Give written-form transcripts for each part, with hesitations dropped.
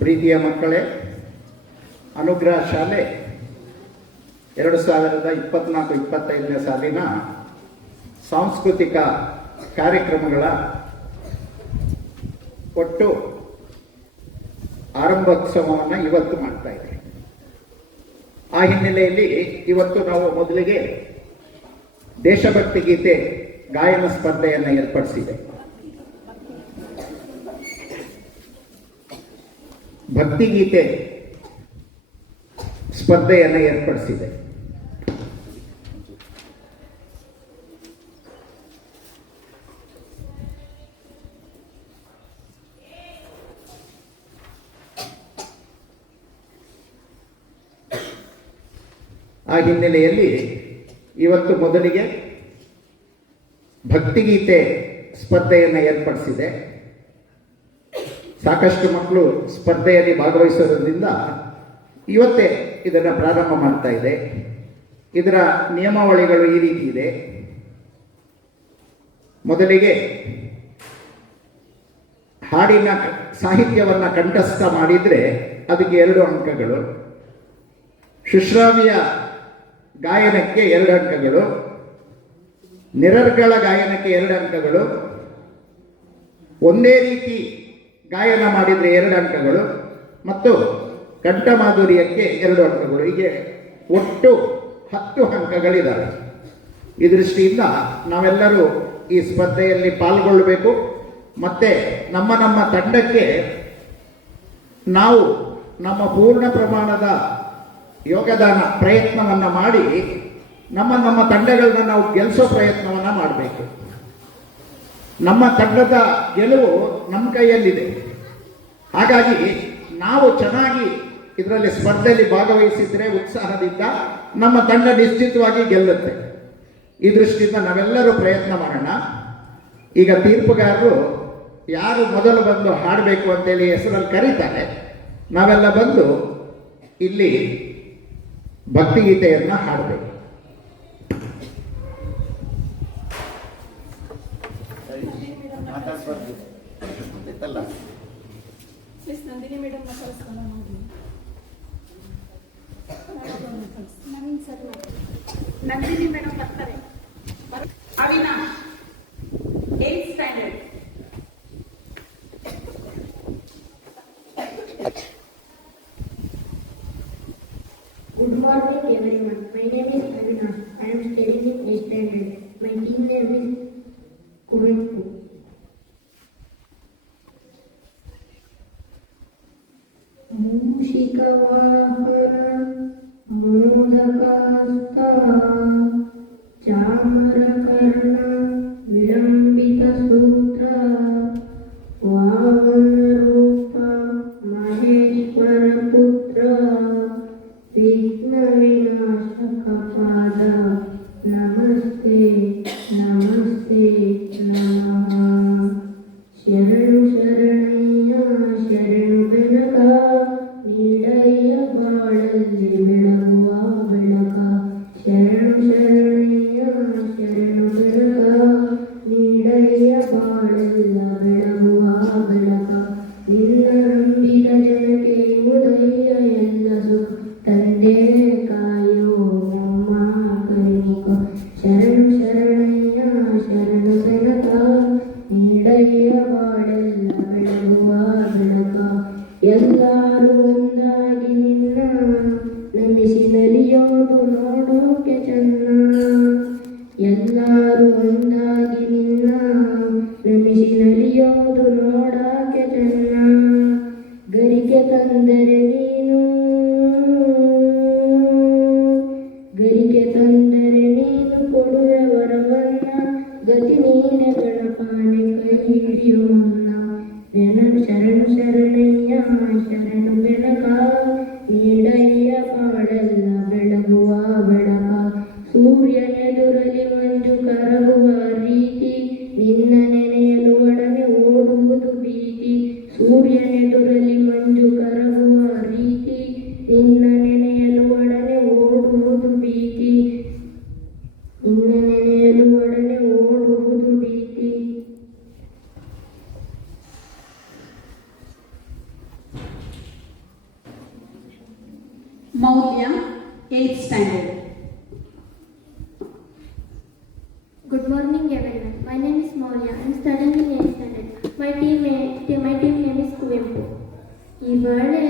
ಪ್ರೀತಿಯ ಮಕ್ಕಳೇ, ಅನುಗ್ರಹ ಶಾಲೆ 2024-25ನೇ ಸಾಲಿನ ಸಾಂಸ್ಕೃತಿಕ ಕಾರ್ಯಕ್ರಮಗಳ ಒಟ್ಟು ಆರಂಭೋತ್ಸವವನ್ನು ಇವತ್ತು ಮಾಡ್ತಾ ಇದ್ದೇವೆ. ಆ ಹಿನ್ನೆಲೆಯಲ್ಲಿ ಇವತ್ತು ನಾವು ಮೊದಲಿಗೆ ದೇಶಭಕ್ತಿ ಗೀತೆ ಗಾಯನ ಸ್ಪರ್ಧೆಯನ್ನು ಏರ್ಪಡಿಸಿದೆ. ಭಕ್ತಿಗೀತೆ ಸ್ಪರ್ಧೆಯನ್ನು ಏರ್ಪಡಿಸಿದೆ. ಆ ಹಿನ್ನೆಲೆಯಲ್ಲಿ ಇವತ್ತು ಮೊದಲಿಗೆ ಭಕ್ತಿಗೀತೆ ಸ್ಪರ್ಧೆಯನ್ನು ಏರ್ಪಡಿಸಿದೆ. ಸಾಕಷ್ಟು ಮಕ್ಕಳು ಸ್ಪರ್ಧೆಯಲ್ಲಿ ಭಾಗವಹಿಸೋದ್ರಿಂದ ಇವತ್ತೇ ಇದನ್ನು ಪ್ರಾರಂಭ ಮಾಡ್ತಾ ಇದೆ. ಇದರ ನಿಯಮಾವಳಿಗಳು ಈ ರೀತಿ ಇದೆ. ಮೊದಲಿಗೆ ಹಾಡಿನ ಸಾಹಿತ್ಯವನ್ನು ಕಂಠಸ್ಥ ಮಾಡಿದರೆ ಅದಕ್ಕೆ 2 ಅಂಕಗಳು, ಶುಶ್ರಾವ್ಯ ಗಾಯನಕ್ಕೆ 2 ಅಂಕಗಳು, ನಿರರ್ಗಳ ಗಾಯನಕ್ಕೆ 2 ಅಂಕಗಳು, ಒಂದೇ ರೀತಿ ಗಾಯನ ಮಾಡಿದರೆ 2 ಅಂಕಗಳು ಮತ್ತು ಕಂಠಮಾಧುರ್ಯಕ್ಕೆ 2 ಅಂಕಗಳು. ಹೀಗೆ ಒಟ್ಟು 10 ಅಂಕಗಳಿದ್ದಾವೆ. ಈ ದೃಷ್ಟಿಯಿಂದ ನಾವೆಲ್ಲರೂ ಈ ಸ್ಪರ್ಧೆಯಲ್ಲಿ ಪಾಲ್ಗೊಳ್ಳಬೇಕು. ಮತ್ತೆ ನಮ್ಮ ತಂಡಕ್ಕೆ ನಾವು ನಮ್ಮ ಪೂರ್ಣ ಪ್ರಮಾಣದ ಯೋಗದಾನ ಪ್ರಯತ್ನವನ್ನು ಮಾಡಿ ನಮ್ಮ ತಂಡಗಳನ್ನ ನಾವು ಗೆಲ್ಲಿಸೋ ಪ್ರಯತ್ನವನ್ನು ಮಾಡಬೇಕು. ನಮ್ಮ ತಂಡದ ಗೆಲುವು ನಮ್ಮ ಕೈಯಲ್ಲಿದೆ. ಹಾಗಾಗಿ ನಾವು ಚೆನ್ನಾಗಿ ಇದರಲ್ಲಿ ಸ್ಪರ್ಧೆಯಲ್ಲಿ ಭಾಗವಹಿಸಿದರೆ ಉತ್ಸಾಹದಿಂದ ನಮ್ಮ ತಂಡ ನಿಶ್ಚಿತವಾಗಿ ಗೆಲ್ಲುತ್ತೆ. ಈ ದೃಷ್ಟಿಯಿಂದ ನಾವೆಲ್ಲರೂ ಪ್ರಯತ್ನ ಮಾಡೋಣ. ಈಗ ತೀರ್ಪುಗಾರರು ಯಾರು ಮೊದಲು ಬಂದು ಹಾಡಬೇಕು ಅಂತೇಳಿ ಹೆಸರಲ್ಲಿ ಕರೀತಾರೆ. ನಾವೆಲ್ಲ ಬಂದು ಇಲ್ಲಿ ಭಕ್ತಿಗೀತೆಯನ್ನು ಹಾಡಬೇಕು. ನಂದಿನಿ ಮೇಡಮ್ ನಂದಿನಿ ಮೇಡಮ್ ಬರ್ತಾರೆ. Avinash 8th standard. Good morning everyone. My name is Avinash. I am studying in 8th standard. My team name is Kuvenpu. ಮೂಷಿಕವಾಹನ ಮೋದಕಾಸ್ತ ಚಾಮರಕರ್ಣ ವಿಳಂಬಿತ ಸೂತ್ರ ವಾಮನ ರೂಪ ಮಹೇಶ್ವರ ಪುತ್ರ ವಿಘ್ನ ವಿನಾಶಕ ಪಾದ ನಮಸ್ತೆ ನಮಸ್ತೆ ನಮಃ. ಶರಣು ಶರಣಯ್ಯ ಶರಣು ಬೆನಕ ನೀಡಯ್ಯ ಬಾಳಲ್ಲಿ ಬೆಳಗುವ ಬೆಳಕ. ಶರಣು ಶರಣಯ್ಯ ಶರಣು ಬೆನಕ ನೀಡಯ್ಯ ಬಾಳೆಲ್ಲ ಬೆಳಗುವ ಬೆಳಕ. ನಿನ್ನ ನಂಬಿದ ಜನಕ್ಕೆ ಉದಯ ಎಲ್ಲ ಸುಖ ತಂದೆ ಕಾಯೋ ನಮ್ಮ ಕರಿಮುಖ. ಶರಣು ಶರಣಯ್ಯ ಶರಣು ಬೆನಕ ನೀಡಯ್ಯ ಬಾಳೆಲ್ಲ ಬೆಳಗುವ ಬೆಳಕ. ಎಲ್ಲರೂ ಒಂದಾಗಿ ನಿನ್ನ ನಂಬಿಸಿ ನಲಿಯೋದು ನೋಡೋಕೆ ಚೆನ್ನ. ಎಲ್ಲರೂ ಒಂದಾಗಿ ನಿನ್ನ ನಂಬಿಸಿ ನಲಿಯೋದು ನೋಡೋಕೆ ಚೆನ್ನ. ಗರಿಕೆ ತಂದರೆ ನೀನು ಗರಿಕೆ ತಂದರೆ ನೀನು ಕೊಡುವೆ ವರವನ್ನ. ಗತಿ ನೀನೆ ಗಣಪಾನೆ ಕೈ ಹಿಡಿಯೋ ಮುನ್ನ. ಶರಣು ಶರಣಯ್ಯ ಶರಣು ಬೆಳಕ ನೀಡಯ್ಯ ಬಾಳೆಲ್ಲ ಬೆಳಗುವ ಬೆಳಕ. ಮೌಲ್ಯ 8th standard. Good morning, everyone. My name is Maurya. I am studying in 8th standard. My team name is Kuvempu. ಇವಳೆ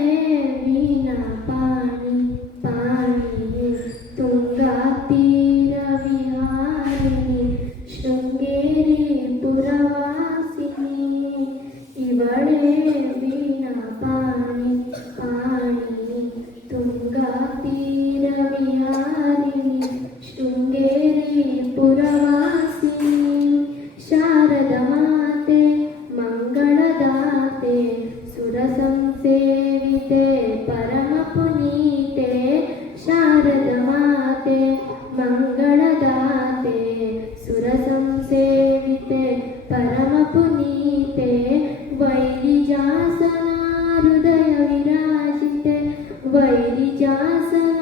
ವೀಣಾ ಪಾಣಿ ಪಾಣಿ ತುಂಗಾ ತೀರ ವಿಹಾರಿಣಿ ಶೃಂಗೇರಿ ಪುರವಾಸಿನಿ. ಇವಳೆ ವೀಣಾ ಪಾಣಿ ಪಾಣಿ ತುಂಗಾ ತೀರ ವಿಹಾರಿಣಿ ಶೃಂಗೇರಿ ಪುರವಾಸಿನಿ. ಶಾರದ ಮಾತೆ ಮಂಗಳದಾತೆ ಸುರ ಸಂಸೇವಿತೆ ಪರಮ ಪುನೀತೆ. ಶಾರದ ಮಾತೆ ಮಂಗಳದಾತೆ ಸುರ ಸಂಸೇವಿತೆ ಪರಮ ಪುನೀತೆ. ವೈರಿಜಾಸನ ಹೃದಯ ವಿರಾಜಿತೆ ವೈರಿಜಾಸನ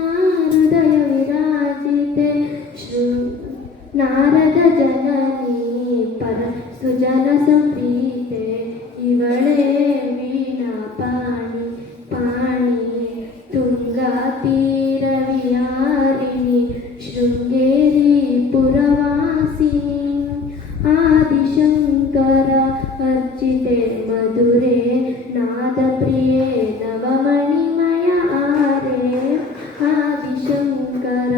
ಹೃದಯ ವಿರಾಜಿತೆ. ನಾರದ ಜನನಿ ಪರ ಸುಜನ ಸಂಪ್ರೀತೆ. ಇವಳೇ ವೀಣಾ ಪಾಣಿ ಪಾಣಿ ತುಂಗಾ ತೀರ ವಿಹಾರಿಣಿ ಶೃಂಗೇರಿ ಪುರವಾಸಿನಿ. ಆದಿಶಂಕರ ಅರ್ಚಿತೆ ಮಧುರೆ ನಾದ ಪ್ರಿಯೆ ನವಮಣಿಮಯ ಆರೆ. ಆದಿಶಂಕರ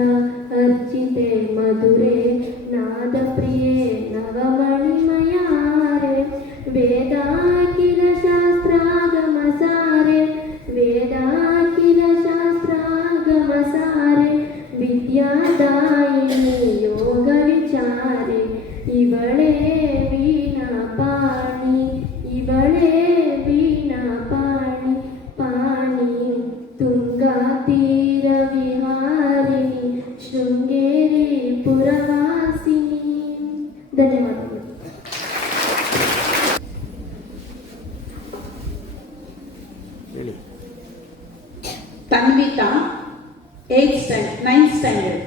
ಅರ್ಚಿತೆ ಮಧುರೆ ನಾದ ಪ್ರಿಯೆ ನವಮಣಿಮಯ ಆರೆ. ವೇದಾಖಿಲ ಶಾಸ್ತ್ರಾಗಮ ಸಾರೆ ವೇದಾಖಿಲ ಶಾಸ್ತ್ರಾಗಮ ಸಾರೆ. ವಿದ್ಯಾದಾಯಿನಿ ಯೋಗ ವಿಚಾರೆ. ಇವಳೇ ವೀಣಾ ಪಾಣಿ ಇವಳೇ ವೀಣಾ ಪಾಣಿ ಪಾಣಿ ತುಂಗಾ ತೀರ ವಿಹಾರಿಣಿ ಶೃಂಗೇರಿ ಪುರವಾಸಿನಿ. ಧನ್ಯವಾದಗಳು. Tanvitha 9th standard.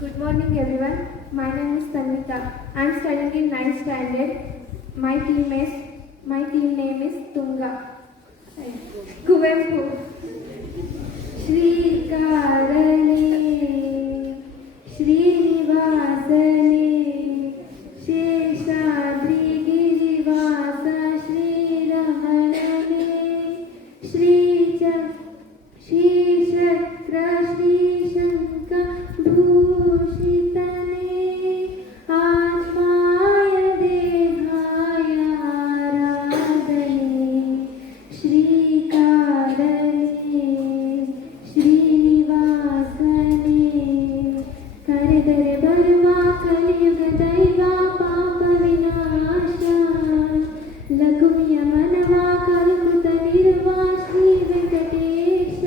Good morning, everyone. My name is Tanvita. I am studying in 9th standard. My team name is Tunga. Kuvempu. Srikarani, Srinivasani, Sheshadri Girivasa, Shri Ramanani, Shri Shakra, Shri Shankar ಭೂಷಿತನೇ. ಆತ್ಮಾಯ ದೇಹಾಯ ಆರಾಧನೆ ಶ್ರೀಕಾರನೇ ಶ್ರೀನಿವಾಸನೇ. ಕರೆದರೆ ಬರುವ ಕಲಿಯುಗ ದೈವ ಪಾಪ ವಿನಾಶ. ಲಘುಮಿಯ ಮನವ ಕಲುಕುತ್ತಲಿರುವ ಶ್ರೀ ವೆಂಕಟೇಶ.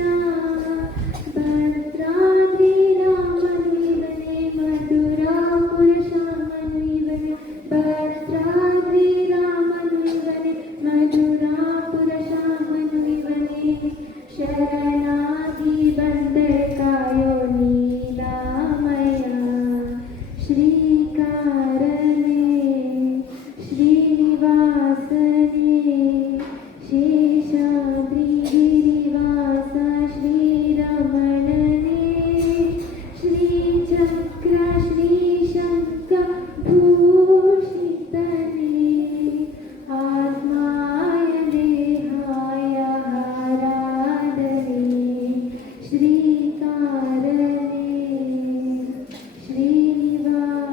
ಭದ್ರಾದ್ರಿ ರಾಮನಿವನೇ ಮಧುರಾಪುರ ಶಾಮನಿವನೇ. ಭದ್ರಾದ್ರಿ ರಾಮನಿವನೇ ಮಧುರಾಪುರ ಶಾಮನಿವನೇ. ಶರಣಾಗಿ ಬಂದೆ ಕಾಯೋ ನೀಲಾಮಯ. ಶ್ರೀಕಾರನೇ ಶ್ರೀನಿವಾಸನೇ ಶೇಷಾದ್ರಿ ಗಿರಿವಾಸ ಶ್ರೀರಮಣನೇ. ಶ್ರೀಚಕ್ರ ಶ್ರೀಶಂಕ ಭೂಷಿತನೇ. ಆತ್ಮಾಯ ದೇಹಾಯ ಆರಾಧನೆ ಶ್ರೀಕಾರನೇ ಶ್ರೀನಿವಾಸನೇ.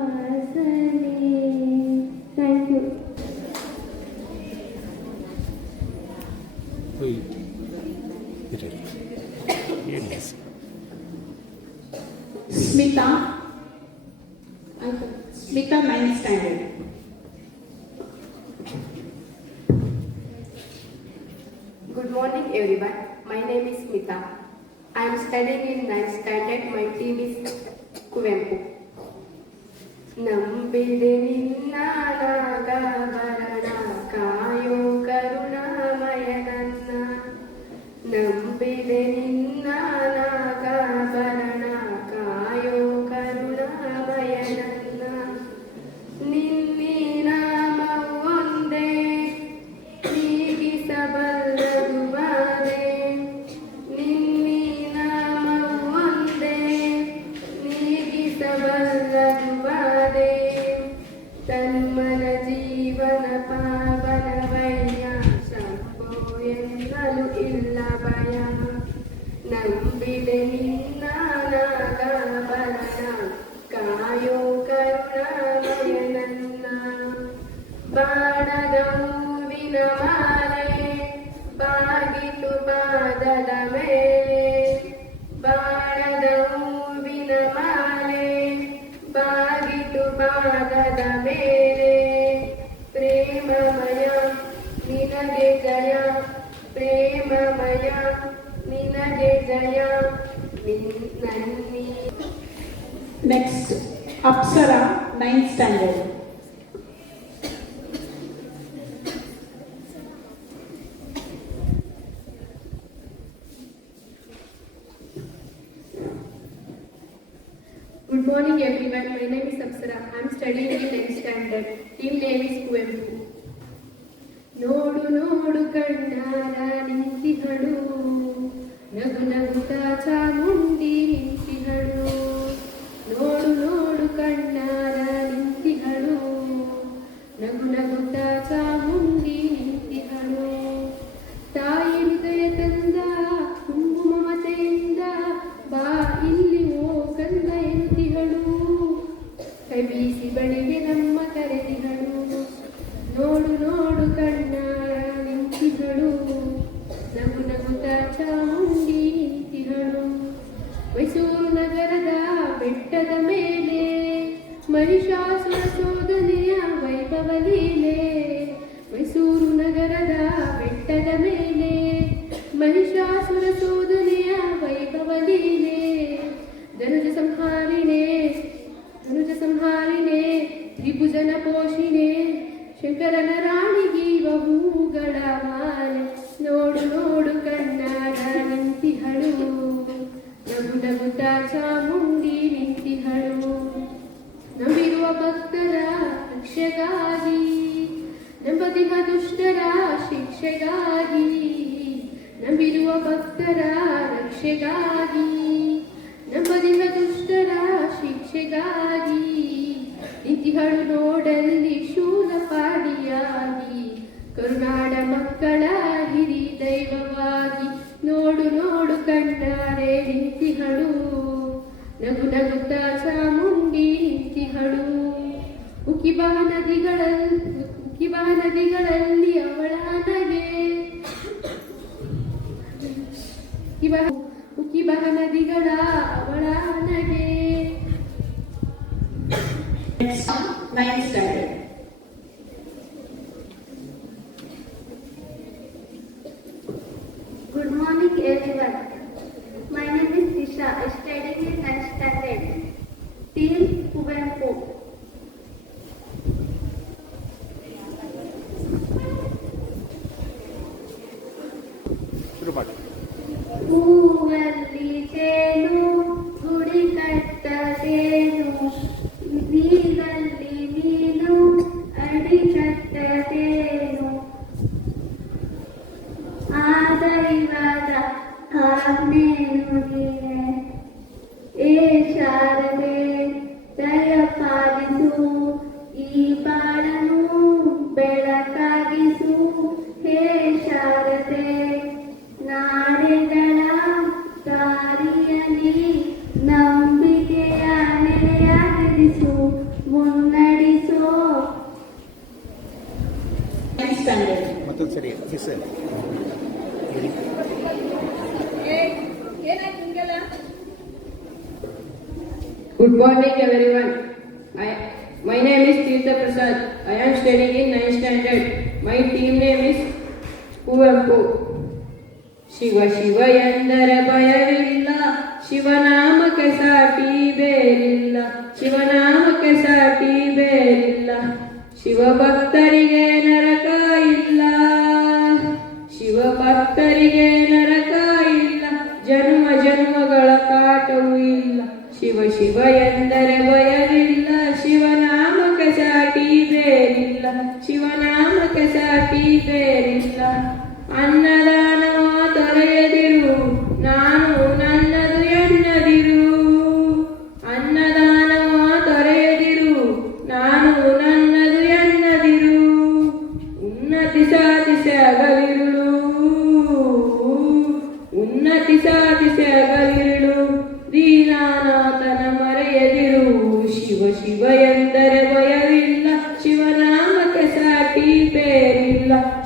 Thank you. Smita 9th standard. Good morning, everyone. My name is Smita. I am studying in 9th standard. My team is Kuvempu. ನಂಬಿದೆ ನಿನ್ನ ನಾಗಾಭರಣ ಕಾಯೋ ಕರುಣಾಮಯ ನನ್ನ. ನಂಬಿದೆ ನಿನ್ನ ನಾಗಾಭರಣ ಕಾಯೋ ಕರುಣಾಮಯ ನನ್ನ. ನಿನ್ನಿ ನಾಮವು ಒಂದೇ ನೀಗಿಸ ಪಾವನ ಜೀವನ ಪಾವನವಯ್ಯ ಶಂಭೋ ಎನ್ನಲು ಇಲ್ಲ ಭಯ ನಂಬಿದೆ ನಿನ್ನ ನಾಗಾಭರಣ ಕಾಯೋ ಕರುಣಾಮಯ ನನ್ನ ಬಾಣದ ಹೂವಿನ ಮಾಲೆ ಬಾಗಿತು ಪಾದದ ಮೇಲೆ ಬಾಣದ ಹೂವಿನ ಮಾಲೆ ಬಾಗಿತು ಪಾದದ ಮೇಲೆ ಪ್ರೇಮಮಯ ನಿನಗೆ ಜಯ ಪ್ರೇಮಮಯ ನಿನಗೆ ಜಯ ನನ್ನಿ Next, Apsara, 9th standard. Good morning everyone. My name is Apsara. I am studying in 9th standard. Team name is Kuvempu. ನೋಡು ನೋಡು ಕಣ್ಣಾರ ನಿಂತಿಹಳು ನಗು ನಗುತ್ತಾ ಚಾಮುಂಡಿ ನಿಂತಿಹಳು ನೋಡು ನೋಡು ಕಣ್ಣಾರ ನಿಂತಿಹಳು ನಗು ನಗುತ್ತಾ ಚಾಮುಂಡಿ ನಿಂತಿಹಳು ತಾಯಿ ಹೃದಯ ತಂದ ತುಂಬು ಮಮತೆಯಿಂದ ಬಾ ಇಲ್ಲಿ ಓ ಕಂದ ಎಂತಿಹಳು ಕೈ ಬೀಸಿ ಬಳಿಗೆ ನಮ್ಮ ಕರೆದಿಹಳು ನೋಡು ನೋಡು ಕಣ್ಣಾರ ನಿಂತಿಹಳು ನಗು ನಗುತ್ತಾ ಚಾಮುಂಡಿ ನಿಂತಿಹಳು ಮೈಸೂರು ನಗರದ ಬೆಟ್ಟದ ಮೇಲೆ ಮಹಿಷಾಸುರ ಶೋಧನೆಯ ವೈಭವ ಲೀಲೆ ಮೈಸೂರು ನಗರದ ಬೆಟ್ಟದ ಮೇಲೆ ಮಹಿಷಾಸುರ ಶೋಧನೆಯ ವೈಭವ ಲೀಲೆ ಧನುಜ ಸಂಹಾರಿಣೆ ತ್ರಿಭುಜನ ಪೋಷಿಣೆ ಶಂಕರನ ರಾಣಿಗೀವ ಹೂಗಳ ಮಾಲೆ ನೋಡು ನೋಡು ಕಣ್ಣಾರ ನಿಂತಿಹಳು ನಗು ನಗುತ್ತಾ ಚಾಮುಂಡಿ ನಿಂತಿಹಳು ನಂಬಿರುವ ಭಕ್ತರ ರಕ್ಷೆಗಾಗಿ ನಂಬದಿಹ ದುಷ್ಟರ ಶಿಕ್ಷೆಗಾಗಿ ನಂಬಿರುವ ಭಕ್ತರ ರಕ್ಷೆಗಾಗಿ ನಂಬದಿಹ ದುಷ್ಟರ ಶಿಕ್ಷೆಗಾಗಿ ನಿಂತಿಹಳು ನೋಡಲ್ಲಿ ಶೂಲಪಾಡಿಯಾಗಿ ಕರುನಾಡ ಮಕ್ಕಳ ಹಿರಿ ದೈವವಾಗಿ ನೋಡು ನೋಡು ಕಣ್ಣಾರೆ ನಿಂತಿಹಳು ನಗು ನಗುತ್ತಾ ಚಾಮುಂಡಿ ನಿಂತಿಹಳು ಉಕ್ಕಿಬಾ ನದಿಗಳಲ್ಲಿ ಅವಳ ನಗೆ ಉಕ್ಕಿಬಾ ನದಿಗಳ ಅವಳ ನಗೆ Next, 9th standard. Good morning everyone. My name is Disha. I study in 9th standard. Team Kuvempu. ಶುರು ಮಾಡಿ. ಹೂವಲ್ಲಿ ಚೇನು ಗುಡಿ ಕಟ್ಟದೇನು ನೀರಲ್ಲಿ ನೀನು ಅಡಿ ಕಟ್ಟದೇನು ಆ ದೈವದ ಆಜ್ಞೆಯನ್ನು ನೀನೆ ಏ ಶಾರದೆ ದಯ ಪಾಲಿಸು ಈ ಬಾಳನು ಬೆಳಕಾಗಿಸು ಹೇ ಶಾರದೆ ನಾಡೆಗಳ ದಾರಿಯಲ್ಲಿ ನಂಬಿಕೆಯ ನೆಲೆಯಾಗಿರಿಸು ಮುನ್ನಡೆಸೋ 9th standard. ಮತ್ತೊಂದು ಸರಿ ಹೆಸರು Good morning everyone. My name is Tirtha Prasad. I am studying in 9th standard. My team name is Kuvempu. Shiva Shiva ಎಂದರೆ ಭಯವಿಲ್ಲ ಶಿವನಾಮಕ್ಕೆ ಸಾಟಿ ಬೇರಿಲ್ಲ ಶಿವನಾಮಕ್ಕೆ ಸಾಟಿ ಬೇರಿಲ್ಲ ಶಿವಭಕ್ತರಿಗೆ ನರಕ ಇಲ್ಲ ಶಿವಭಕ್ತರಿಗೆ ನರಕ ಇಲ್ಲ ಜನ್ಮ ಜನ್ಮಗಳ ಕಾಟವೂ ಇಲ್ಲ ಶಿವ ಶಿವ ಎಂದರೆ ಭಯವಿಲ್ಲ ಶಿವನಾಮಕ್ಕೆ ಸಾಟಿ ಬೇರಿಲ್ಲ ಶಿವನಾಮಕ್ಕೆ ಸಾಟಿ ಬೇರಿಲ್ಲ ಅನ್ನದಾನವ ತೊರೆಯದಿರು ನಾನು ನನ್ನದು ಎನ್ನದಿರು ಅನ್ನದಾನವ ತೊರೆಯದಿರು ನಾನು ನನ್ನದು ಎನ್ನ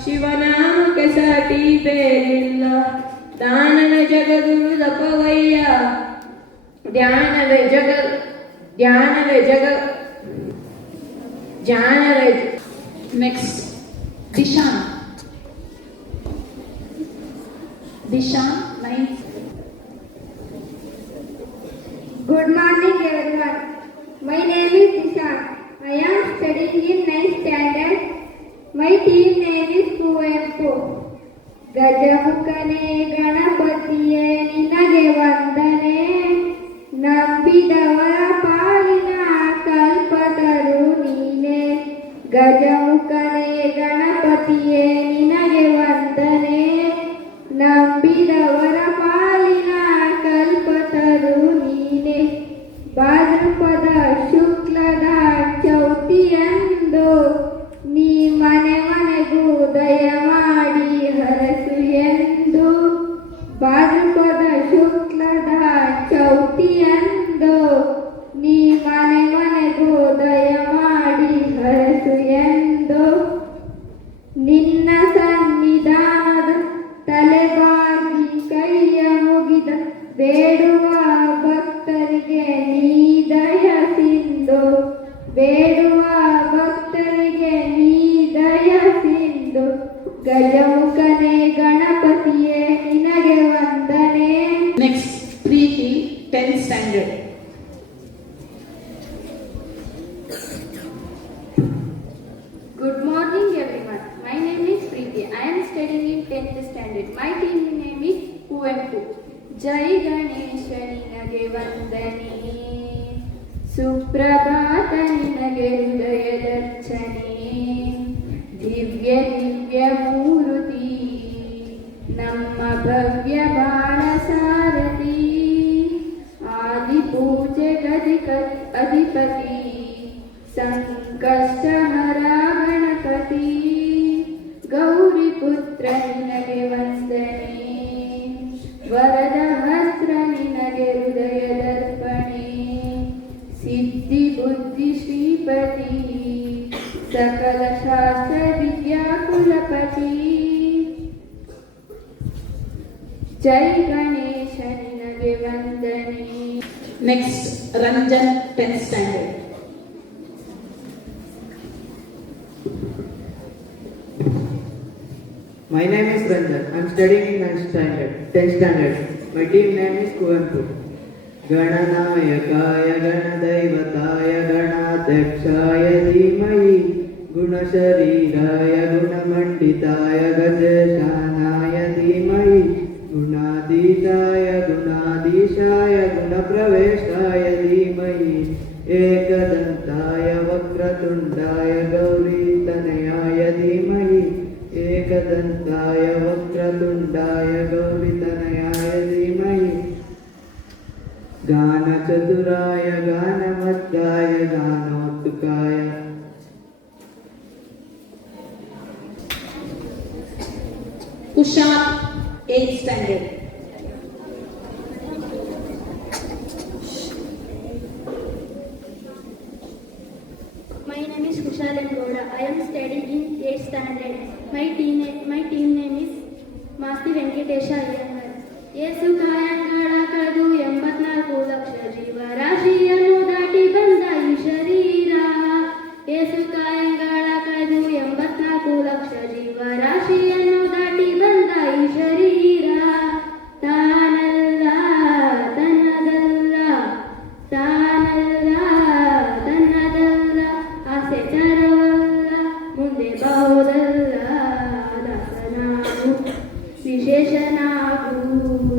ಶಿವನಾಮಕ್ಕೆ ಸಾಟಿ ಬೇರಿಲ್ಲ. ದಾನವೇ ಜಗದು ದಪವಯ್ಯ, ಧ್ಯಾನವೇ ಜಗ ಜ್ಞಾನವೇ. Next, Dishan. Dishan, 9th. Good morning everyone. My name is Dishan. I am studying in 9th standard. My team name is Kuvempu. ಗಜಮುಖನೇ ಗಣಪತಿಯೇ ನಿನಗೆ ವಂದನೆ, ನಂಬಿದವರ ಪಾಲಿನ ಕಲ್ಪತರು ನೀನೆ. ಗಜಮುಖನೇ ಗಣಪತಿಯೇ ನಿನಗೆ ವಂದನೆ, ನಂಬಿದವರ ಪಾಲಿನ ಕಲ್ಪತರು ನೀನೆ. ಭಾದ್ರಪದ ಶುಕ್ಲದ ಚೌತಿಯಂದು ನೀ ಮನೆ ಮನೆಗೂ ದಯ ಮಾಡಿ ಹರಸು ಎಂದು. ಭಾದ್ರಪದ ಶುಕ್ಲದ ಚೌತಿಯಂದು ನೀ ಮನೆ ಮನೆಗೂ ದಯ ಮಾಡಿ ಹರಸು ಎಂದು. ನಿನ್ನ ಸನ್ನಿಧಾನದ ತಲೆಬಾಗಿ ಕೈಯ ಮುಗಿದ ಬೇಡುವ ಭಕ್ತರಿಗೆ ನೀ ದಯ ಸಿಂಧು. ಬೇಡುವ ಭಕ್ತರಿಗೆ ನೀ ದಯ ಸಿಂಧು. ಗಜಮುಖನೇ ಗಣಪತಿಯೇ ನಿನಗೆ ವಂದನೆ. Next, Preeti, 10th standard. Good morning everyone. My name is Preeti. I am studying in 10th standard. My team name is Kuvempu. ಜೈ ಗಣೇಶ ನಿನಗೆ ವಂದನೆ, ಸುಪ್ರಭಾತ ನಿನಗೆ ಹೃದಯದರ್ಚನೆ. ದಿವ್ಯ ಮೂರುತಿ ನಮ್ಮ ಭವ್ಯ ಬಾಳ ಸಾರಥಿ. ಆದಿ ಪೂಜೆ ಅಧಿಪತಿ ಸಂಕಷ್ಟಹರ ಗಣಪತಿ. ಗೌರಿ ಪುತ್ರ ನಿನಗೆ ವಂದನೆ, ವರದ ಹಸ್ತ್ರ ನಿನಗೆ ಹೃದಯದರ್ಪಣೆ. ಸಿದ್ಧಿ ಬುದ್ಧಿ ಶ್ರೀಪತಿ ಸಕಲ ಶಾಸ್ತ್ರ ವಿದ್ಯಾ ಕುಲಪತಿ. ಜೈ ಗಣೇಶ ನಿನಗೆ ವಂದನೆ. Next, Ranjan, 10th standard. My name is Ranjan. I am studying in 10th standard. My team name is Kuvempu. गणनायकाय गणदैवताय गणाध्यक्षाय धीमहि, गुणशरीराय गुणमण्डिताय गजेशानाय धीमहि, गुणाधीशाय गुणाधीशाय गुणप्रवेशाय धीमहि, एकदन्ताय वक्रतुण्डाय गौरीतनयाय धीमहि, एकदन्ताय वक्रतुण्डाय गौरीतनयाय धीमहि. गानचतुराय गानमद्दाय गानोत्तुकाय. Kushal, 8th standard. My name is Kushal M. Gowda. I am studying in 8th standard. My team name is Masti Venkatesha Iyengar. ಯೇಸು ಕಾಯಂಗಳ ಕಳೆದು 84 ಲಕ್ಷ ಜೀವರಾಶಿಯನ್ನು ದಾಟಿ ಬಂದ ಈ ಶರೀರ. ಯೇಸು ಕಾಯಂಗಳ ಕಳೆದು 84 ಲಕ್ಷ ಜೀವರಾಶಿಯನ್ನು ದಾಟಿ ಬಂದ ಈ ಶರೀರ. ತಾನಲ್ಲ ತನ್ನದಲ್ಲ, ತಾನಲ್ಲ ತನ್ನದಲ್ಲ, ಆಸೆ ತರವಲ್ಲ, ಮುಂದೆ ಬಹುದಲ್ಲ. ದಾಸನಾಗು ವಿಶೇಷನಾಗು,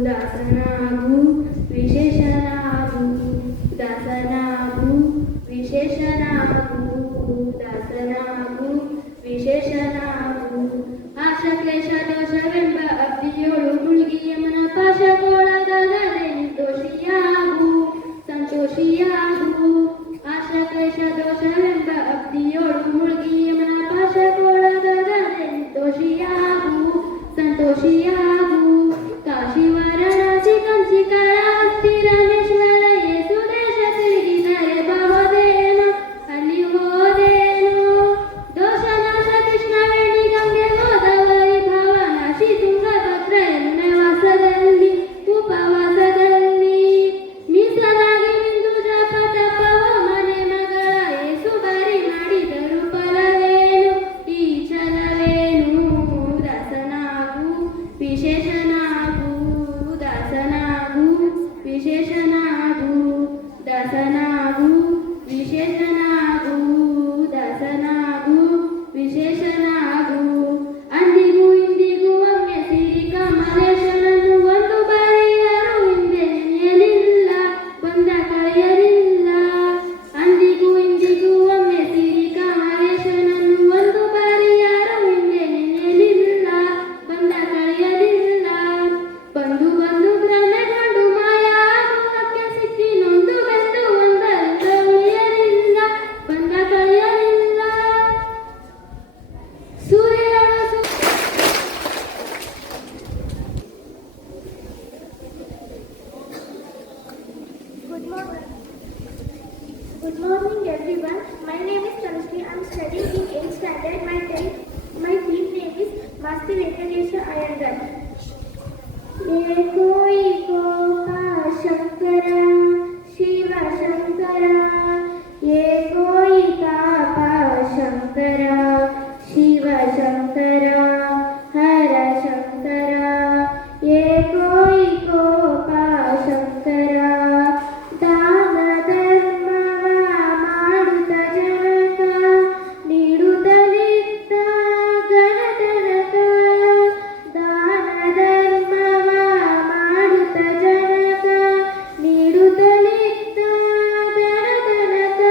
ದಾಸನಾಗು ವಿಶೇಷನಾಗು, ದಾಸನಾಗು ವಿಶೇಷನಾಗು, ದಾಸನಾಗು ವಿಶೇಷನಾಗು. ಆಶಕ್ಲೇಶ ದೋಷವೆಂಬ ಅಬ್ದಿಯೋಳು ಮುಳುಗಿ ಯಮನ ಪಾಶಕ್ಕೊಳಗಾಗದೆ ನಿರ್ದೋಷಿಯಾಗು, ಸಂತೋಷಿಯಾಗು. ಆಶಕ್ಲೇಶ ದೋಷವೆಂಬ ಅಬ್ದಿಯೋಳು ಮುಳುಗಿ ಯಮನ ಪಾಶಕ್ಕೊಳಗಾಗದೆ ನಿರ್ದೋಷಿಯಾಗು, ಸಂತೋಷಿಯಾಗು. ಕಾಶಿ ವಾರಣಾಸಿ ಕಂಚಿ ಕಾಳಹಸ್ತಿ ರಾಮೇಶ್ವರ ಯೇಸು ದೇಶ ತಿರುಗಿದರೆ ಬಹುದೇನೋ ಅಲ್ಲಿ ಹೋದೇನೋ. ದೋಷ ನಾಶ ಕೃಷ್ಣವೇ ವೆಂಕಟೇಶ ಅಯ್ಯಂಗಾರ್. ಏಕೋ ಏಕೋ ಶಂಕರ ಶಿವ ಶಂಕರ ಏಕೋ ಏಕಾಪ ಶಂಕರ ಶಿವ ಶಂಕರ ಹರ ಶಂಕರ ಏಕೋ ಏಕೋಪ ಶಂಕರ ದಾನ ಧರ್ಮವ ಮಾಡುತ್ತ ಜನಕ ನೀಡುತ್ತಲಿದ್ದ ಗಣತನಕ ದಾನ ಧರ್ಮವ ಮಾಡುತ್ತ ಜನಕ ನೀಡುತ್ತಲಿದ್ದ ಗಣತನಕ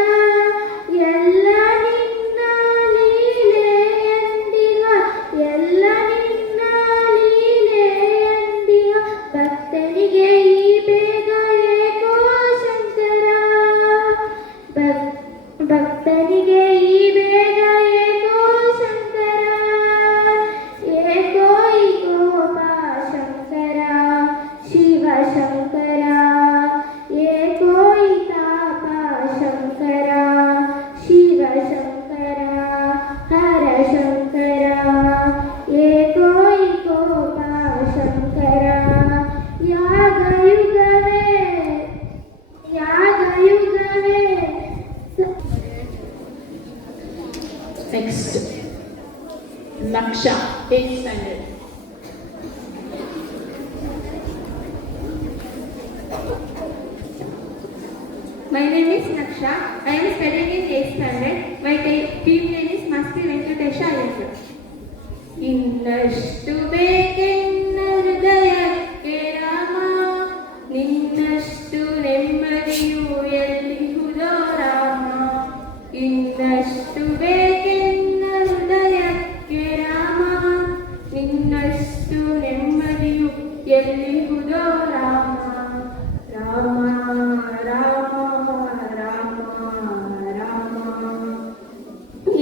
ಎಲ್ಲ ನಿನ್ನ ಲೀಲೆಯಂದಿಗ ಎಲ್ಲ ನಿನ್ನ ಲೀಲೆಯಂದಿಗ ಭಕ್ತನಿಗೆ ಈ ಬೇಗ ಏಕೋ ಶಂಕರ ಭಕ್ತನಿಗೆ ಈ ಬೇಗ ಏಕೋ ಶಂಕರ ಏಕೋ ಏಕೋಪ ಶಂಕರ ಶಿವ ಶಂಕರ ಏಕೋ ಏಕಾಪ ಶಂಕರ ಶಿವ ಶಂಕರ ಹರ ಶಂಕರ ಏಕೋ ಏಕೋಪ Shankara ಯಾಗಯುಗವೇ ಯಾಗಯುಗವೇ Next, Naksha, 8th standard. My name is Naksha. I am studying in 8th standard. My team name is Masti Venkatesha Ayyappa. ಇನ್ನಷ್ಟು ಬೇಕೆನ್ನ ಹೃದಯಕ್ಕೆ ರಾಮ ನಿನ್ನಷ್ಟು ನೆಮ್ಮದಿಯು ಎಲ್ಲಿಹುದೋ ರಾಮ ಇನ್ನಷ್ಟು ಬೇಕೆನ್ನ ಹೃದಯಕ್ಕೆ ರಾಮ ನಿನ್ನಷ್ಟು ನೆಮ್ಮದಿಯು ಎಲ್ಲಿಹುದೋ ರಾಮ ರಾಮ ರಾಮ ರಾಮ ರಾಮ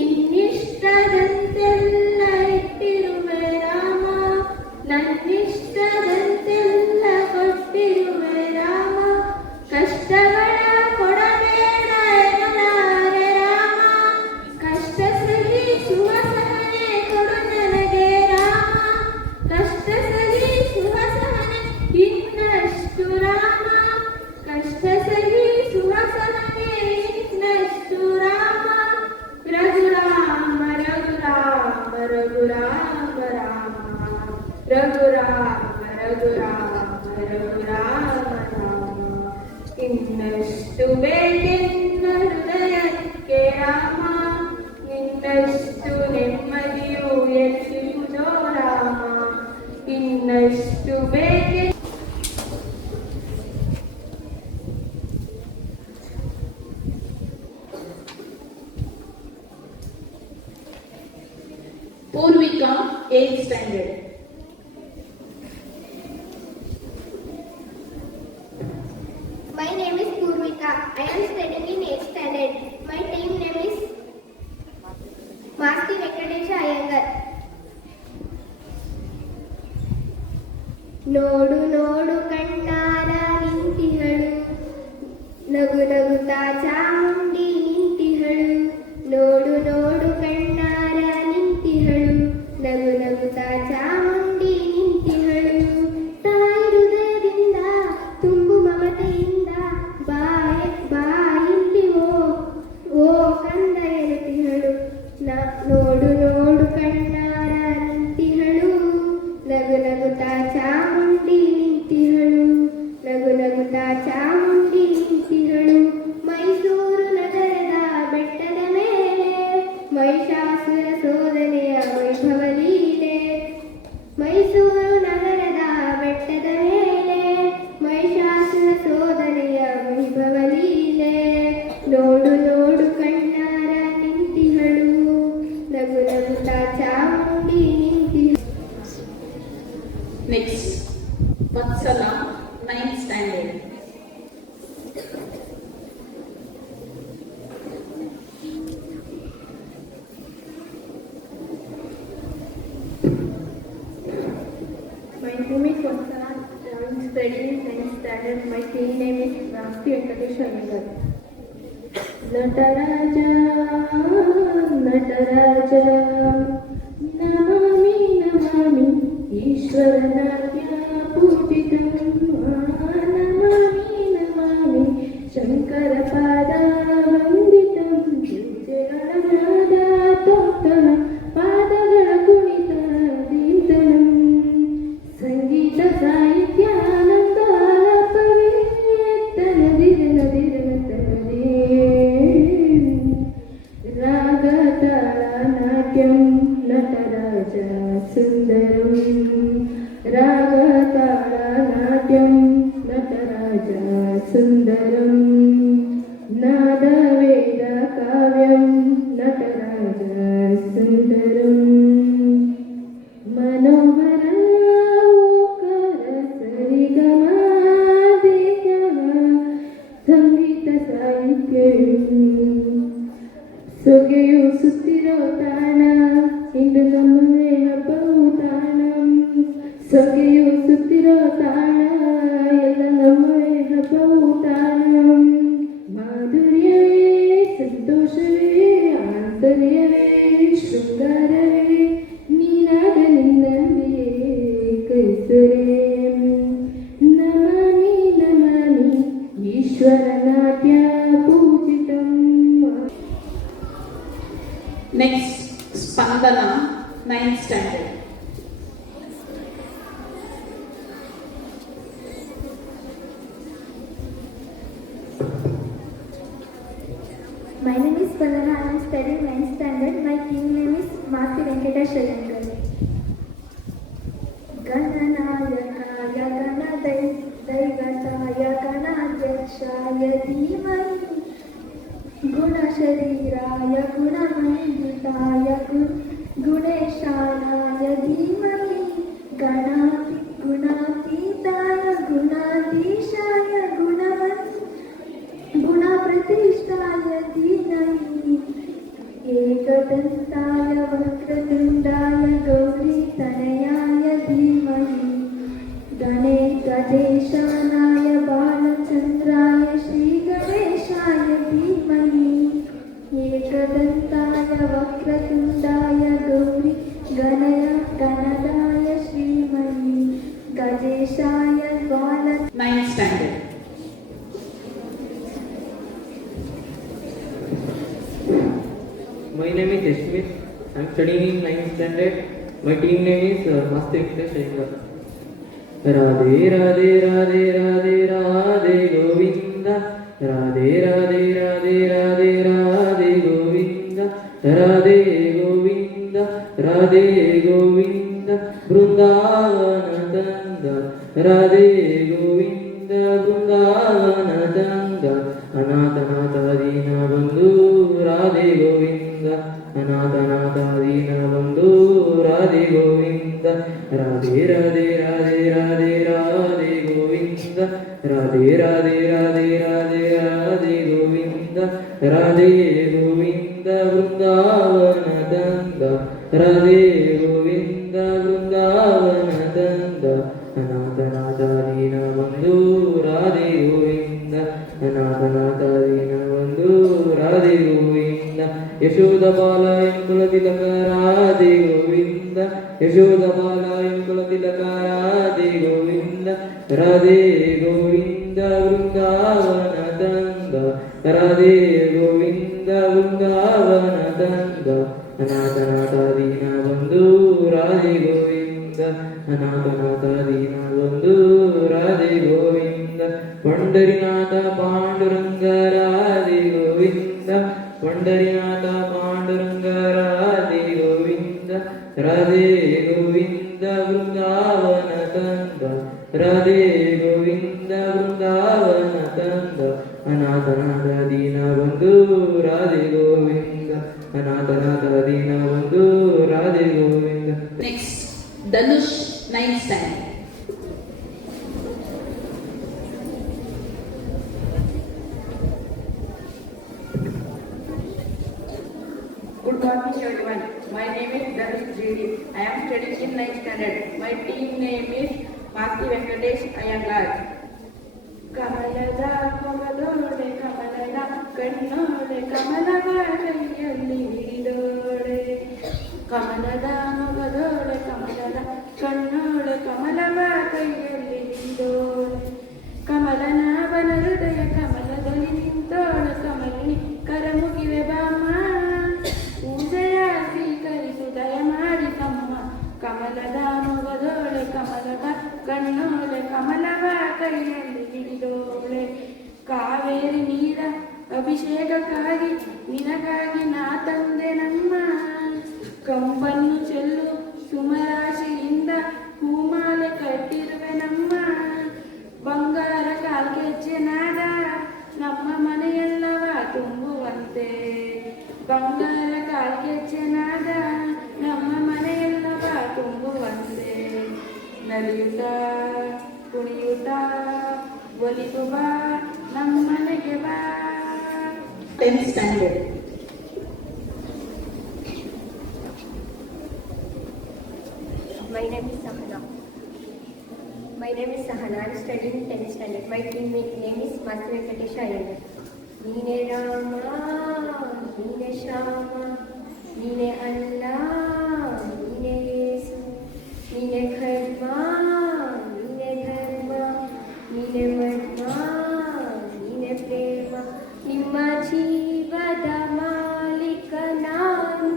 ಇನ್ನಿಷ್ಟದಂತೆಲ್ಲ ಇಟ್ಟಿರುವೆ ರಾಮ ನನ್ನಿಷ್ಟದಂತೆಲ್ಲ ಕೊಟ್ಟಿರುವೆ ರಾಮ ಕಷ್ಟಗಳ ಕೊಡಬೇಡ ಎನ್ನಲಾರೆ ರಾಮ ಕಷ್ಟ ಸಹಿಸುವ ಸಹನೆ ಕೊಡು ನನಗೆ ರಾಮ ಕಷ್ಟ ಸಹಿಸುವ ಸಹನೆ ಇನ್ನಷ್ಟು ರಾಮ ಕಷ್ಟ ಸಹಿಸುವ ಸಹನೆ ಇನ್ನಷ್ಟು ರಾಮ ರಘುರಾಮ ರಘುರಾಮ ರಘುರಾಮ ರಾಮ ರಘುರಾಮ ರಘುರಾಮ ರಘುರಾಮ ರಾಮ ಇನ್ನಷ್ಟು ಬೇಕೆನ್ನ ಹೃದಯಕ್ಕೆ ರಾಮ ನಿನ್ನಷ್ಟು ನೆಮ್ಮದಿಯು ಎಲ್ಲಿಹುದೋ ರಾಮ ಇನ್ನಷ್ಟು ಬೇಕೆ Purvika, 8th standard. My name is Purvika. I am studying in 8th standard. My team name is Masti Venkatesha Ayyappa. ನೋಡು ನೋಡು ಕಣ್ಣಾರ ನಿಂತಿಹಳು ನಗು ನಗುತ್ತಾ ಚಾಮುಂಡಿ ನಿಂತಿಹಳು ನೋಡು ನೋಡು ಕಣ್ಣಾರ ನಿಂತಿಹಳು ನಗು ನಗುತ್ತಾ ಚಾಮುಂಡಿ ನಿಂತಿಹಳು ತಾಯಿ ಹೃದಯದಿಂದ ತುಂಬು ಮಮತೆಯಿಂದ ಬಾಯಲ್ಲಿ ಓ ಕಂದ ಎನ್ನುತ್ತಿಹಳು ನೋಡು ನೋಡು ಕಣ್ಣಾರ ನಿಂತಿಹಳು ನಗು ನಗುತ್ತಾ ಚಾಮುಂಡಿ ನಿಂತಿಹಳು ನಗು ನಗುತ್ತಾ ಚಾಮುಂಡಿ ನಿಂತಿಹಳು ಮೈಸೂರು ನಗರದ ಬೆಟ್ಟದ ಮೇಲೆ ಮಹಿಷಾಸುರ ಸೋದನೆಯ ವೈಭವ ಲೀಲೆ ಮೈಸೂರು ನಗರದ ಬೆಟ್ಟದ ಮೇಲೆ ಮಹಿಷಾಸುರ ಸೋದನೆಯ ವೈಭವ ಲೀಲೆ ನೋಡು ನೋಡು ಕಣ್ಣಾರ ನಿಂತಿಹಳು ನಗು ನಗುತ್ತಾ Chamundi ನಿಂತಿಹಳು. Next, Vatsala, 9th standard. My name is Vatsala. I am studying in 10th standard. My team name is Masti Venkatesha Ayyappa. Nataraja Nataraja ನಮಾಮಿ ನಮಾಮಿ ಈಶ್ವರನಾಟ್ಯ ಪೂಜಿತಂ ನಮಾಮಿ ನಮಾಮಿ ಶಂಕರ ಪಾದ ವಂದಿತಂ ಹೆಜ್ಜೆಗಳ ತೋತ್ತನ ಪಾದಗಳ ಕುಣಿತ ದೀರ್ತನಂ ಸಂಗೀತ ಸಾಹಿತ್ಯ ಆನಂದಾಲಪವೇ ತನದಿರನದಿರನತನದೇ ರಾಗ ತಾಳ ನಾಟ್ಯಂ ನಟರಾಜ ಸುಂದರಂ ರಾಗ ತಾಳ ನಾಟ್ಯಂ ನಟರಾಜ ಸುಂದರಂ ನಾದ ವೇದ ಕಾವ್ಯಂ ನಟರಾಜ ಸುಂದರಂ ಮನೋಹರ ಓಂಕಾರ ಸರಿಗಮ ದೇಗಮ ಸಂಗೀತ ಸಾಹಿತ್ಯ ಸೊಗೆಯು ಸುತ್ತಿರೋ ತಾಣ ಇಂದು ನಮ್ಮವೇ ಹಬ್ಬವು ತಾಣ ಸೊಗೆಯು ಸುತ್ತಿರೋ ತಾಣ ಎಲ್ಲ ನಮ್ಮವೇ ಹಬ್ಬವು ತಾಣ ಮಾಧುರ್ಯವೇ ಸಂತೋಷವೇ ಆಂತರ್ಯವೇ ಶೃಂಗಾರವೇ ನೀನಾದ ನಿನ್ನಲ್ಲಿಯೇ ಕೈಸರೆ ನಮಾಮಿ ನಮಾಮಿ ಈಶ್ವರ ನಾಟ್ಯ ಪೂಜಿತಂ. Next, Spandana, 9th standard. My name is Spandana. I am studying 9th standard. My team name is Marti Venkatesh Shayankar. गणनायकाय गणदैवताय गणाध्यक्षाय धीमहि गुणशरीराय गुणमण्डिताय गुणेशानाय धीमहि गुणातीताय गुणाधीशाय गुणप्रतिष्ठाय धीमहि एकदन्ताय वक्रतुण्डाय गौरीतनयाय धीमहि गणेशानाय बालचन्द्राय श्रीगणेशाय धीमहि एकदन्ताय वक्रतुण्डाय गौरी गणदाय श्रीमहि गजेशाय बाल 9th standard. My name is Yashmit. I am studying in 9th standard. My team name is Masti Venkatesh Shayankar. Radhe Radhe Radhe Radhe Radhe Govinda Radhe Radhe Radhe Radhe Radhe Govinda Radhe Govinda Radhe Govinda Vrindavana Danda Radhe Govinda Vrindavana Danda Anathanatha Dina Bandhu Radhe Govinda Anathanatha Dina Bandhu Radhe Govinda Radhe Radhe Radhe Radhe Radhe Govinda Radhe Radhe Radhe Radhe Radhe Govinda Radhe Govinda Vrindavana Danda Radhe Govinda Vrindavana Danda Anathanatha Dina Bandhu Radhe Govinda Anathanatha Dina Bandhu Radhe Govinda Yashodapalaya Kulatilaka Radhe Govinda Yashodapalaya Kulatilaka Radhe Govinda Radhe Govinda Vrindavana Danda Radhe Govinda Vrindavana Danda Anathanatha Dina Bandhu Radhe Govinda Anathanatha Dina Bandhu Radhe Govinda Pandarinatha Panduranga Radhe Govinda Pandarinatha Panduranga Radhe Govinda Radhe Govinda Vrindavana Danda Radhe Govinda Vrindavana Danda Anathanatha Dina Bandhu Radhe Govinda Anathanatha Dina Bandhu Radhe Govinda. Next, Dhanush, 9th standard. Good morning everyone. My name is Dhanush GD. I am studying in 9th standard. My team name is Masti Venkatesh Iyengar. ಕಮಲದ ಮೊಗದೋಡೆ ಕಮಲದ ಕಣ್ಣೋಡೆ ಕಮಲವ ಕೈಯಲ್ಲಿ ಹಿಡಿದೋಡೆ ಕಮಲದ ಮೊಗದೋಡೆ ಕಮಲದ ಕಣ್ಣೋಡೆ ಕಣ್ಣೋಲೆ ಕಮಲವ ಕೈಯಲ್ಲಿ ಹಿಡಿದೋಳೆ ಕಾವೇರಿ ನೀರ ಅಭಿಷೇಕಕ್ಕಾಗಿ ನಿನಗಾಗಿ ನಾ ತಂದೆ ನಮ್ಮ ಕಂಪನ್ನು ಚೆಲ್ಲು ಸುಮರಾಶಿಯಿಂದ ಹೂಮಾಲೆ ಕಟ್ಟಿರುವೆ ನಮ್ಮ ಬಂಗಾರ ಕಾಲ್ಗೆಜ್ಜೆ ನಾದ ನಮ್ಮ ಮನೆಯೆಲ್ಲವ ತುಂಬುವಂತೆ ಬಂಗಾರ ಕಾಲ್ಗೆಜ್ಜೆ ನಾದ ನಮ್ಮ ಮನೆಯೆಲ್ಲವ ತುಂಬುವಂತೆ ನಲಿಯುತ್ತಾ ಕುಣಿಯುತ್ತಾ ಒಲಿದು ಬಾ ನಮ್ಮನೆಗೆ ಬಾ. 10th standard. My name is Sahana. I'm studying 10th standard. My team name is Master Venkatesh Iyengar. Neene Rama, Neene Shama, Neene Allah, Neene Yesu, Neene Kharma, Neene Dharma, Neene Varma, Neene Prema, Nimma ಜೀವದ ಮಾಲಿಕ ನಾನು,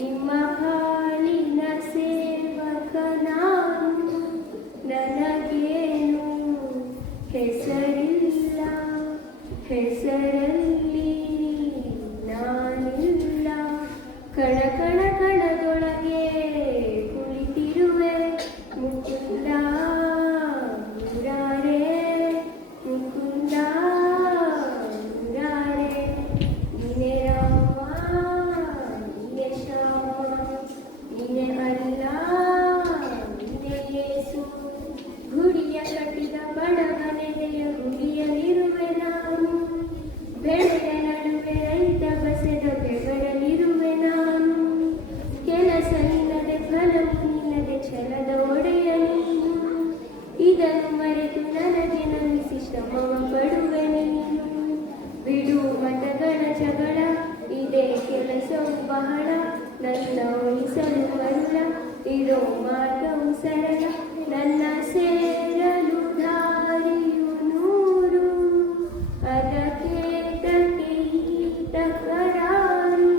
ನಿಮ್ಮ ಹಾಲಿನ ಸೇವಕ ನಾನು, ನನಗೇನು ಹೆಸರಿಲ್ಲ, ಹೆಸರಲ್ಲಿ ನಾನಿಲ್ಲ, ಕಣ ಕಣ ಕಣದೊಳಗೆ ಕುಳಿತಿರುವೆ ಮುಕುಂದ ಮುರಾರೇ, ಮುಕುಂದ ಮುರಾರೇ, ನೀನೆ ರಾಮ ನೀನೆ ಶ್ಯಾಮ, ನೀನೆ ಅಲ್ಲ ನೀನೆ ಯೇಸು, ಗುಡಿಯ ಕಟ್ಟಿದ ಬಡವನೆದೆಯ ಗುಡಿಯಲ್ಲಿರುವೆ ನಾನು, ಬೆಳೆಯ ನಡುವೆ ರೈತ ಬಸೆದ ಬೆಗಳಲ್ಲಿರುವೆ ನಾನು, ಕೆಲಸ ಇಲ್ಲದೆ ಫಲವು ನಿಲ್ಲದೆ ಛಲದ ಒಡೆಯ ನೀನು, ಇದನ್ನು ಮರೆತು ನನಗೆ ನಮಿಸಿ ಶ್ರಮವ ಪಡುವೆ ನೀನು, ಬಿಡು ಮತಗಳ ಜಗಳ ಇದೇ ಕೆಲಸವು ಬಹಳ, ನನ್ನ ಉಳಿಸಲು ಮರುಳ ಇರೋ ಮಾರ್ಗವು ಸರಳ, ನನ್ನ ಸೇರಲು ದಾರಿಯು ನೂರು, ಅದಕ್ಕೆ ತಕ್ಕೆ ತಕರಾರು,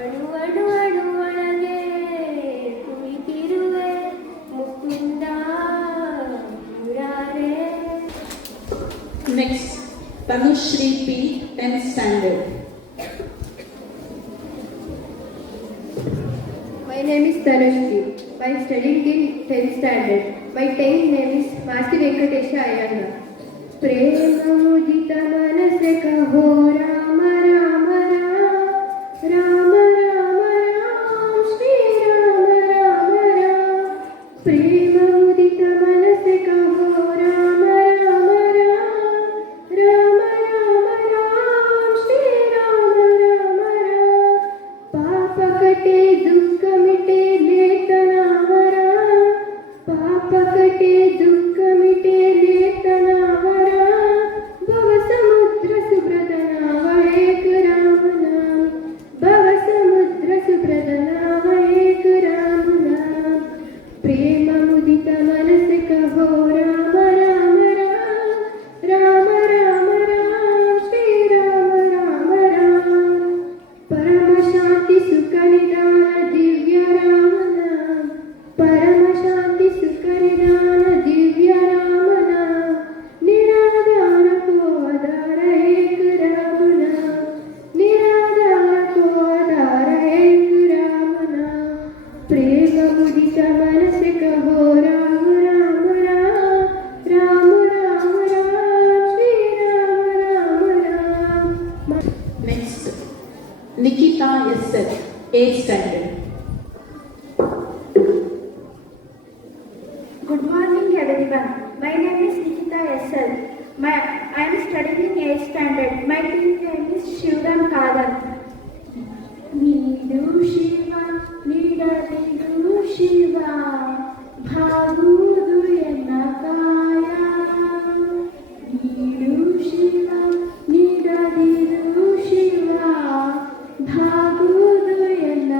ಅಣು ಅಣು ಅಣು ಒಳಗೆ ಕುಳಿತಿರುವೆ Mukunda ಮುರಾರೇ. Next, Tanushri P, 10th standard. My name is Tanushri. I am studying in 10th standard. My team name is Master Venkatesh Iyengar. प्रेम मुदित मन से कहो राम राम राम, राम राम राम, श्री राम राम राम. प्रेम मुदित मन से कहो राम राम राम, राम राम राम, श्री राम राम राम. पाप कटे दुख मिटे लेत नाम राम, पाप कटे दुख मिटे लेत नाम राम. भव समुद्र सुब्रत नाम एक राम नाम, भव समुद्र सुब्रत नाम एक राम नाम. प्रेम मुदित मन से कहो राम राम राम, राम राम राम, श्री राम राम राम. परम शांति सुख निदान दिव्य राम नाम, परम शांति सुख निदान दिव्य राम नाम. निराधार को आधार एक राम नाम, निराधार को आधार एक राम नाम. प्रेम मुदित मन से कहो Ram Ram Ram, Ram Ram Ram, Shri Ram Ram Ram. Next, Nikita S, 8th standard. Good morning everyone. My name is Nikita SL. I am studying in 8th standard. My team name is Shivram Kadan. ನೀಡು ಶಿವ ನೀಡದಿರು ಶಿವ, ಭಾಗುವುದು ಎನ್ನ ಕಾಯ. ನೀಡು ಶಿವ ನೀಡದಿರು ಶಿವ, ಭಾಗುವುದು ಎನ್ನ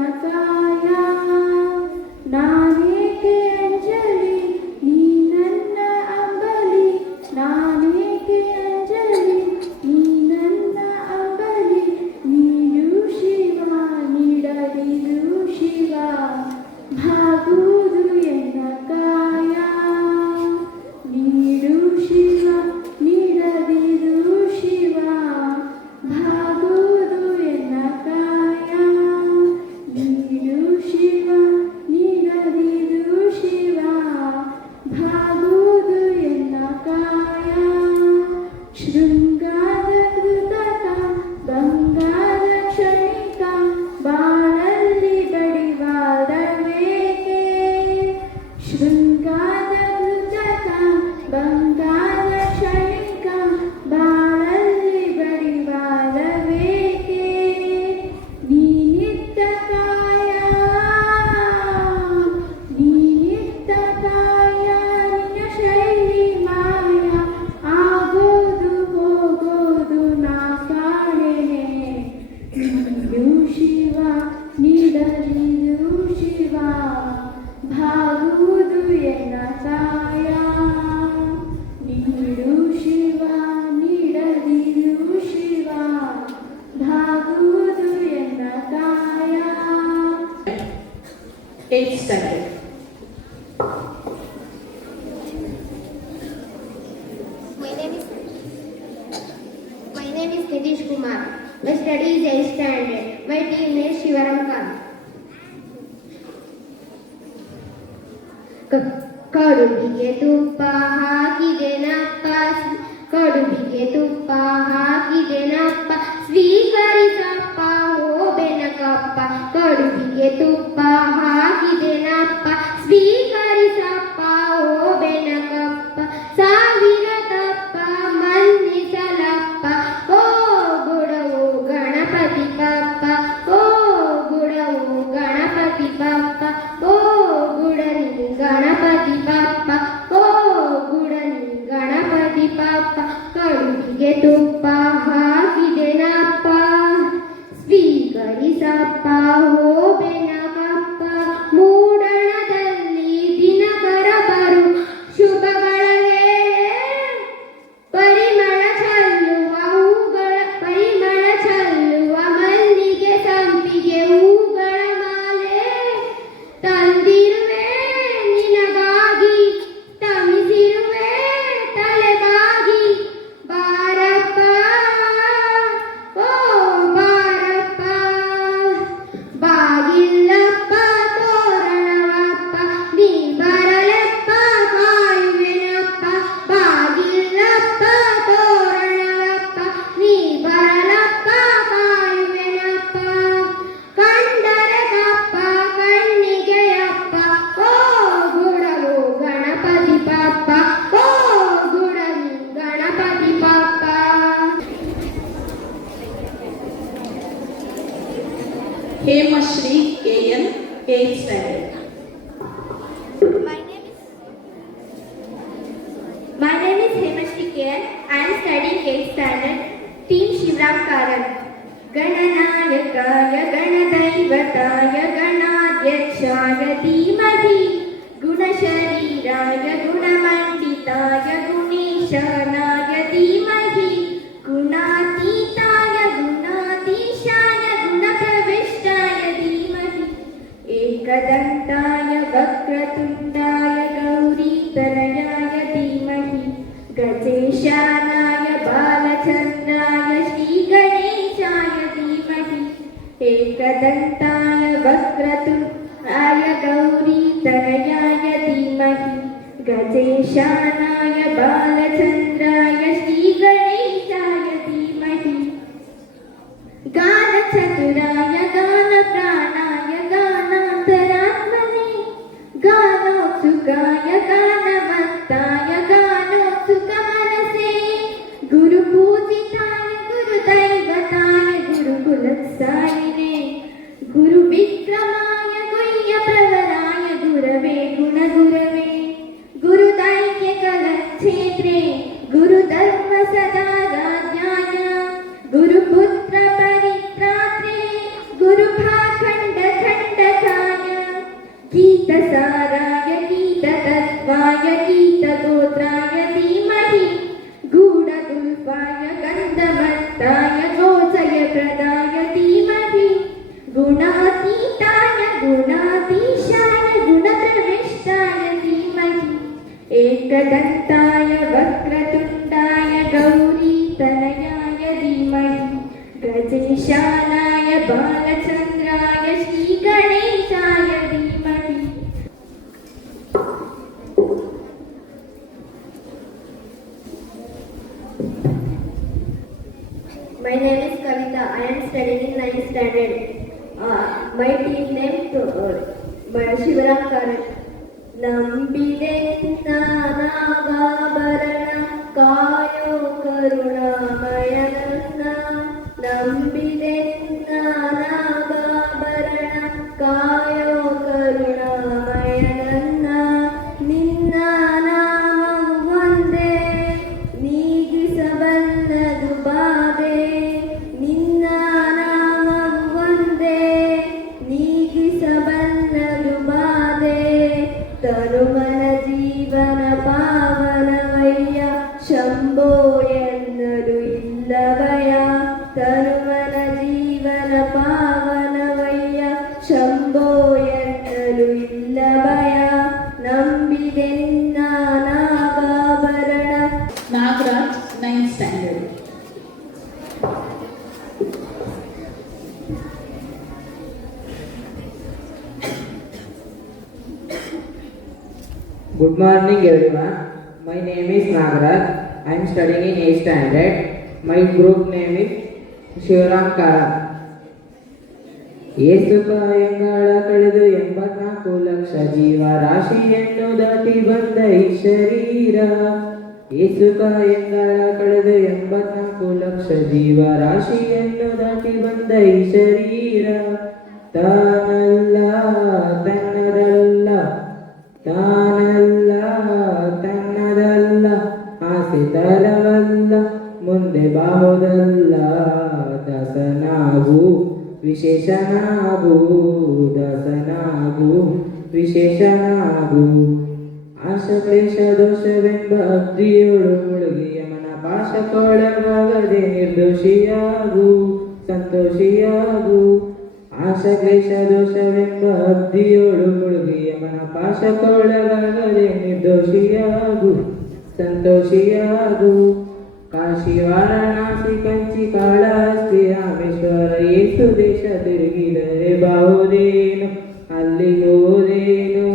8th standard. My name is Nitish Kumar. My study is 8th standard. My team is Shivaram Khan. ಕಡುಬಿಗೆ ತುಪ್ಪ ಹಾಕಿದೆನಪ್ಪ, ಕಡುಬಿಗೆ ತುಪ್ಪ ಹಾಕಿದೆನಪ್ಪ, ಸ್ವೀಕರಿಸಪ್ಪ ಓ ಬೆನಕಪ್ಪ. ಕಡುಬಿಗೆ ತುಪ್ಪ ಹಾಕಿದೆನಪ್ಪ, ಸ್ವೀಕರಿಸಪ್ಪ ಓ ಬೆನಕಪ್ಪ. ಸಾವಿರ ತಪ್ಪ ಮನ್ನಿಸಲಪ್ಪ ಓ ಗುಡವು ಗಣಪತಿ ಬಪ್ಪ, ಓ ಗುಡವು ಗಣಪತಿ ಬಪ್ಪ, ಓ ಗುಡನಿ ಗಣಪತಿ ಬಪ್ಪ, ಓ ಗುಡನಿ ಗಣಪತಿ ಬಪ್ಪ. ಕಡುಬಿಗೆ ತುಪ್ಪ ಹಾಕಿದೆನಪ್ಪ, ಸ್ವೀಕರಿಸಪ್ಪ ಓ ಬೆನಕಪ್ಪ. ಮೂಡಣದಲ್ಲಿ ದಿನಕರ ಬರು ಶುಭಗಳ ವೇಳೆ, ಪರಿಮಳ ಚೆಲ್ಲುವ ಹೂಗಳ, ಪರಿಮಳ ಚೆಲ್ಲುವ ಮಲ್ಲಿಗೆ ಸಂಪಿಗೆ ಹೂಗಳ ಮಾಲೆ ತಂದಿರುವೆ ನಿನಗಾಗಿ, ತಮಿಸಿರುವೆ ತಲೆಬಾಗಿ. ಬಾರಪ್ಪ ಓ ಬಾರಪ್ಪ, ಬಾಗಿಲ್ಲಪ್ಪ ತೋರಣವಪ್ಪ, ನೀ ಬರಲೆಪ್ಪ ಕಾಯುವೆನಪ್ಪ. ಬಾಗಿಲ್ಲಪ್ಪ ತೋರಣವಪ್ಪ, ನೀ ಬರಲಪ್ಪ ಕಾಯುವೆನಪ್ಪ. ಕಂಡರೆ ಕಪ್ಪ ಕಣ್ಣಿಗೆಯಪ್ಪ, ಓ ಗುಡವು ಗಣಪತಿ ಬಪ್ಪ, ಓ ಗುಡವಿ ಗಣಪತಿ ಬಪ್ಪ. Hemashri KN, 8th standard. My name is Hemashri K.N. I am studying 8th standard. Team Shivram Karan. गणनायकाय गणदैवताय गणाध्यक्षाय धीमहि, गुणशरीराय गुणमण्डिताय गुणेशानाय धीमहि, गुणातीताय गुणाधीशाय गुणप्रविष्टाय धीमहि, एकदन्ताय वक्रतुण्डाय गौरीतनयाय धीमहि, गजेशानाय बालचन्द्राय श्रीगणेशाय धीमहि, एकदन्ताय वक्रतुण्डाय गौरीतनयाय धीमहि, गजेशानाय बालचन्द्राय श्रीगणेशाय धीमहि, गानचतुराय गानप्राणाय गानान्तरात्मने, गानोत्सुकाय गानमत्ताय गानोत्सुकमनसे, गुरुपूजिताय गुरुदैवताय गुरुकुलत्सायिने, गुरुविक्रमाय गुह्यप्रवराय गुरवे गुणगुरवे, गुरुदैक्यकलक्षेत्रे गुरुधर्मसदाराध्याय, गुरुपुत्रपरित्रात्रे गुरुभाखण्डखण्डकाय, गीतसाराय गीततत्त्वाय गीतगोत्राय धीमहि, गूढगुल्फाय गन्धमत्ताय गोचयप्रदाय धीमहि, गुणातीताय गुणाधीशाय गुणप्रविष्टाय धीमहि, एकदन्ताय वक्रतुण्डाय गौरीतनयाय धीमहि, गजेशानाय बालचन्द्राय श्रीगणेशाय धीमहि. My name is Kavita. I am studying in 9th standard. My team name Shivaram Karan. ನಂಬಿದೆ ನಾನಾಭರಣ ಕಾಯೋ ಕರುಣಾಮಯನನ್ನ, ನಂಬಿದೆ ನಾನಾಭರಣ ಕಾಯೋ ಕರುಣಾಮಯನನ್ನ, ನಿನ್ನ ನಾಮವು ಒಂದೇ ನೀಗಿಸಬಲ್ಲದು ಬಾಧೆ, ನಿನ್ನ ನಾಮವು ಒಂದೇ ನೀಗಿಸಬಲ್ಲದು ಬಾಧೆ, ತನುಮನ ಜೀವನ ಪಾವನವಯ್ಯ ಶಂಭೋ ಎನ್ನಡ Good morning everyone. My name is Nagaraj. I am studying in 8th standard. My group name is Shivaram Kara. ಏಸುಕಾಯಂಗಳ ಕಳೆದು 84 ಲಕ್ಷ ಜೀವ ರಾಶಿಯನ್ನು ದಾಟಿ ಬಂದ ಈ ಶರೀರ. ಏಸುಕಾಯಂಗಳ ಕಳೆದು 84 ಲಕ್ಷ ಜೀವ ರಾಶಿಯನ್ನು ದಾಟಿ ಬಂದ ಈ ಶರೀರ. ತಾನಲ್ಲ ತನ್ನದಲ್ಲ, ತಾನಲ್ಲ ತನ್ನದಲ್ಲ, ಆಸೆ ತರವಲ್ಲ, ಮುಂದೆ ಬಾಹುದಲ್ಲ. ದಾಸನಾಗು ವಿಶೇಷನಾಗು, ದಾಸನಾಗು ವಿಶೇಷನಾಗು. ಆಶಕ್ಲೇಶ ದೋಷವೆಂಬ ಅಗ್ನಿಯೋಳು ಮುಳುಗಿ ಯಮನ ಪಾಶಕ್ಕೊಳಗಾಗದೆ ನಿರ್ದೋಷಿಯಾಗು, ಸಂತೋಷಿಯಾಗು. ಆಶಕ್ಲೇಶ ದೋಷವೆಂಬ ಅಗ್ನಿಯೋಳು ಮುಳುಗಿ ಯಮನ ಪಾಶಕ್ಕೊಳಗಾಗದೆ ನಿರ್ದೋಷಿಯಾಗು, ಸಂತೋಷಿಯಾಗು. ಕಾಶಿ ವಾರಣಾಸಿ ಕಂಚಿ ಕಾಳಹಸ್ತಿ ರಾಮೇಶ್ವರ ಏಸು ದೇಶ ತಿರುಗಿದರೆ ಬಾಹುದೇನು, ಅಲ್ಲಿ ಹೋದೇನು.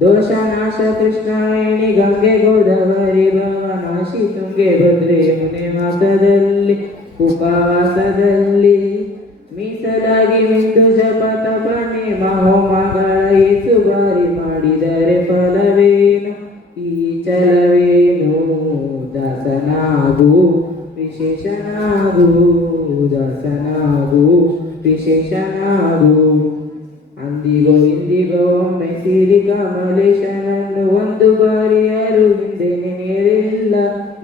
ದೋಷನಾಶ ಕೃಷ್ಣವೇಣಿ ಗಂಗೆ ಗೋದಾವರಿ ಭವನಾಶಿ ತುಂಗೆ ಭದ್ರೆ ಮುನೆ ಮಾಸದಲ್ಲಿ ಉಪವಾಸದಲ್ಲಿ ಮೀಸಲಾಗಿ ಮಿಂದು ಜಪ ತಪ ನೇಮ ಹೋಮಗಳ ಏಸು ಬಾರಿ ಮಾಡಿದರೆ ಫಲವೇನು, ಈ ಚಲವೇನು. ದಾಸನಾಗು ವಿಶೇಷನಾಗು, ದಾಸನಾಗು ವಿಶೇಷನಾಗು. ಅಂದಿಗೋ ಇಂದಿಗೋ ಒಮ್ಮೆ ಸಿರಿ ಕಮಲೇಶನನ್ನು ಒಂದು ಬಾರಿ ಯಾರು ಹಿಂದೆ ನೆನೆಯಲಿಲ್ಲ,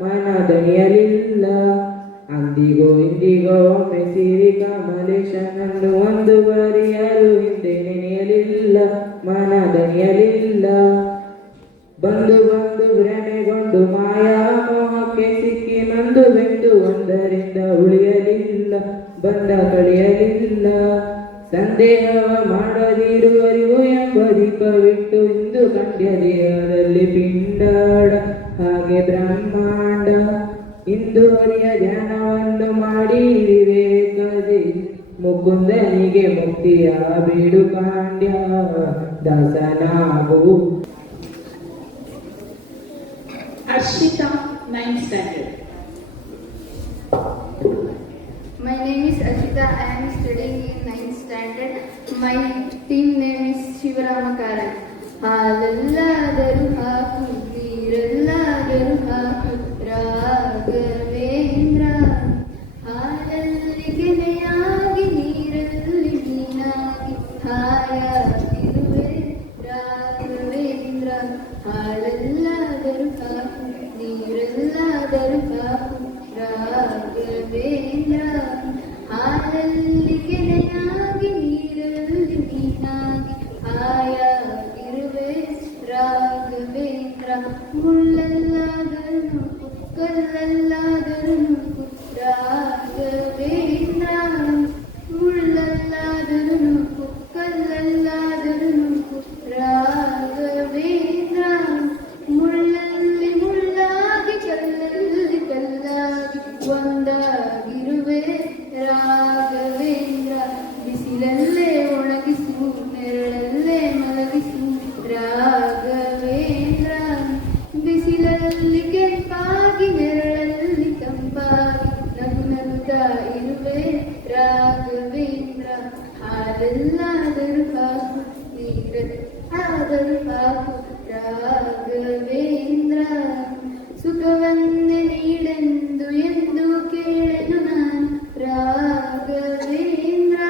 ಮನ ದಣಿಯಲಿಲ್ಲ. ಅಂದಿಗೋ ಇಂದಿಗೋ ಒಮ್ಮೆ ಸಿರಿ ಕಮಲೇಶನನ್ನು ಒಂದು ಬಾರಿ ಯಾರು ಹಿಂದೆ ನೆನೆಯಲಿಲ್ಲ, ಮನ ದಣಿಯಲಿಲ್ಲ. ಬಂದು ಬಂದು ಭ್ರಮೆಗೊಂಡು ಮಾಯಾ ಮೋಹಕ್ಕೆ ಸಿಕ್ಕಿ ನಂದು ಬೆಂದು ಒಂದರಿಂದ ಉಳಿಯಲಿಲ್ಲ, ಬಂದ ಕಳೆಯಲಿಲ್ಲ. ಸಂದೇಹವ ಮಾಡದಿರು ಅರಿವು ಎಂಬ ದೀಪವಿಟ್ಟು ಇಂದು ಕಂಡ್ಯ ದೇಹದಲ್ಲಿ ಪಿಂಡಾಡ ಹಾಗೆ ಬ್ರಹ್ಮಾಂಡ. ಇಂದು ಹರಿಯ ಧ್ಯಾನವನ್ನು ಮಾಡಿ ವಿವೇಕದಿ ಮುಕುಂದನಿಗೆ ಮುಕ್ತಿಯ ಬೇಡು ಕಾಂಡ್ಯ. ದಾಸನಾಗು. Arshita, 9th standard. My name is Ashita. I am studying in 9th standard. My team name is Shivaramakaran. ಹಾಲೆಲ್ಲಾದರೂ ಹಾಕು, ನೀರೆಲ್ಲಾದರೂ ಹಾಕು, ರಾಘವೇಂದ್ರ. ಹಾಲಲ್ಲಿ ಕೆನೆಯಾಗಿ, ನೀರಲ್ಲಿ ಮೀನಾಗಿ, ಹಾಯಾಗಿರುವೆ ರಾಘವೇಂದ್ರ. ಹಾಲೆಲ್ಲಾದರೂ ಹಾಕು, ನೀರೆಲ್ಲಾದರೂ ಹಾಕು, ರಾಘವೇಂದ್ರ. ಹಾಲಲ್ಲಿ ಕೆನೆಯಾಗಿ, ನೀರಲ್ಲಿ ಮೀನಾಗಿ, ಹಾಯಾಗಿರುವೆ ರಾಘವೇಂದ್ರ. ಮುಳ್ಳಲ್ಲಾದರೂ ಕಲ್ಲಲ್ಲಾದರೂ ರಾಘವೇಂದ್ರ. ಮುಳ್ಳಲ್ಲಾದರೂ ಕಲ್ಲಲ್ಲಾದರೂ ರಾಘವೇಂದ್ರ. ಮುಳ್ಳಲ್ಲಿ ಮುಳ್ಳಾಗಿ, ಕಲ್ಲಲ್ಲಿ ಕಲ್ಲಾಗಿ, ಒಂದಾಗಿರುವೆ ರಾಘವೇಂದ್ರ. ಬಿಸಿಲಲ್ಲೇ ಒಣಗಿಸು, ನೆರಳಲ್ಲೇ ಮಲಗಿಸು ರಾಘವೇಂದ್ರ. ಬಿಸಿಲಲ್ಲಿ ಕೆಂಪಾಗಿ, ನೆರಳಲ್ಲಿ ತಂಪಾಗಿ, ನಗು ನಗುತ್ತಾ ಇರುವೆ ರಾಘವೇಂದ್ರ. ಹಾಲೆಲ್ಲಾದರೂ ಹಾಕು, ನೀರೆಲ್ಲಾದರೂ ಹಾಕು, ರಾಘವೇಂದ್ರ. ಸುಖವನ್ನೇ ನೀಡೆಂದು ಎಂದು ಕೇಳೆನು ನಾನು ರಾಘವೇಂದ್ರ.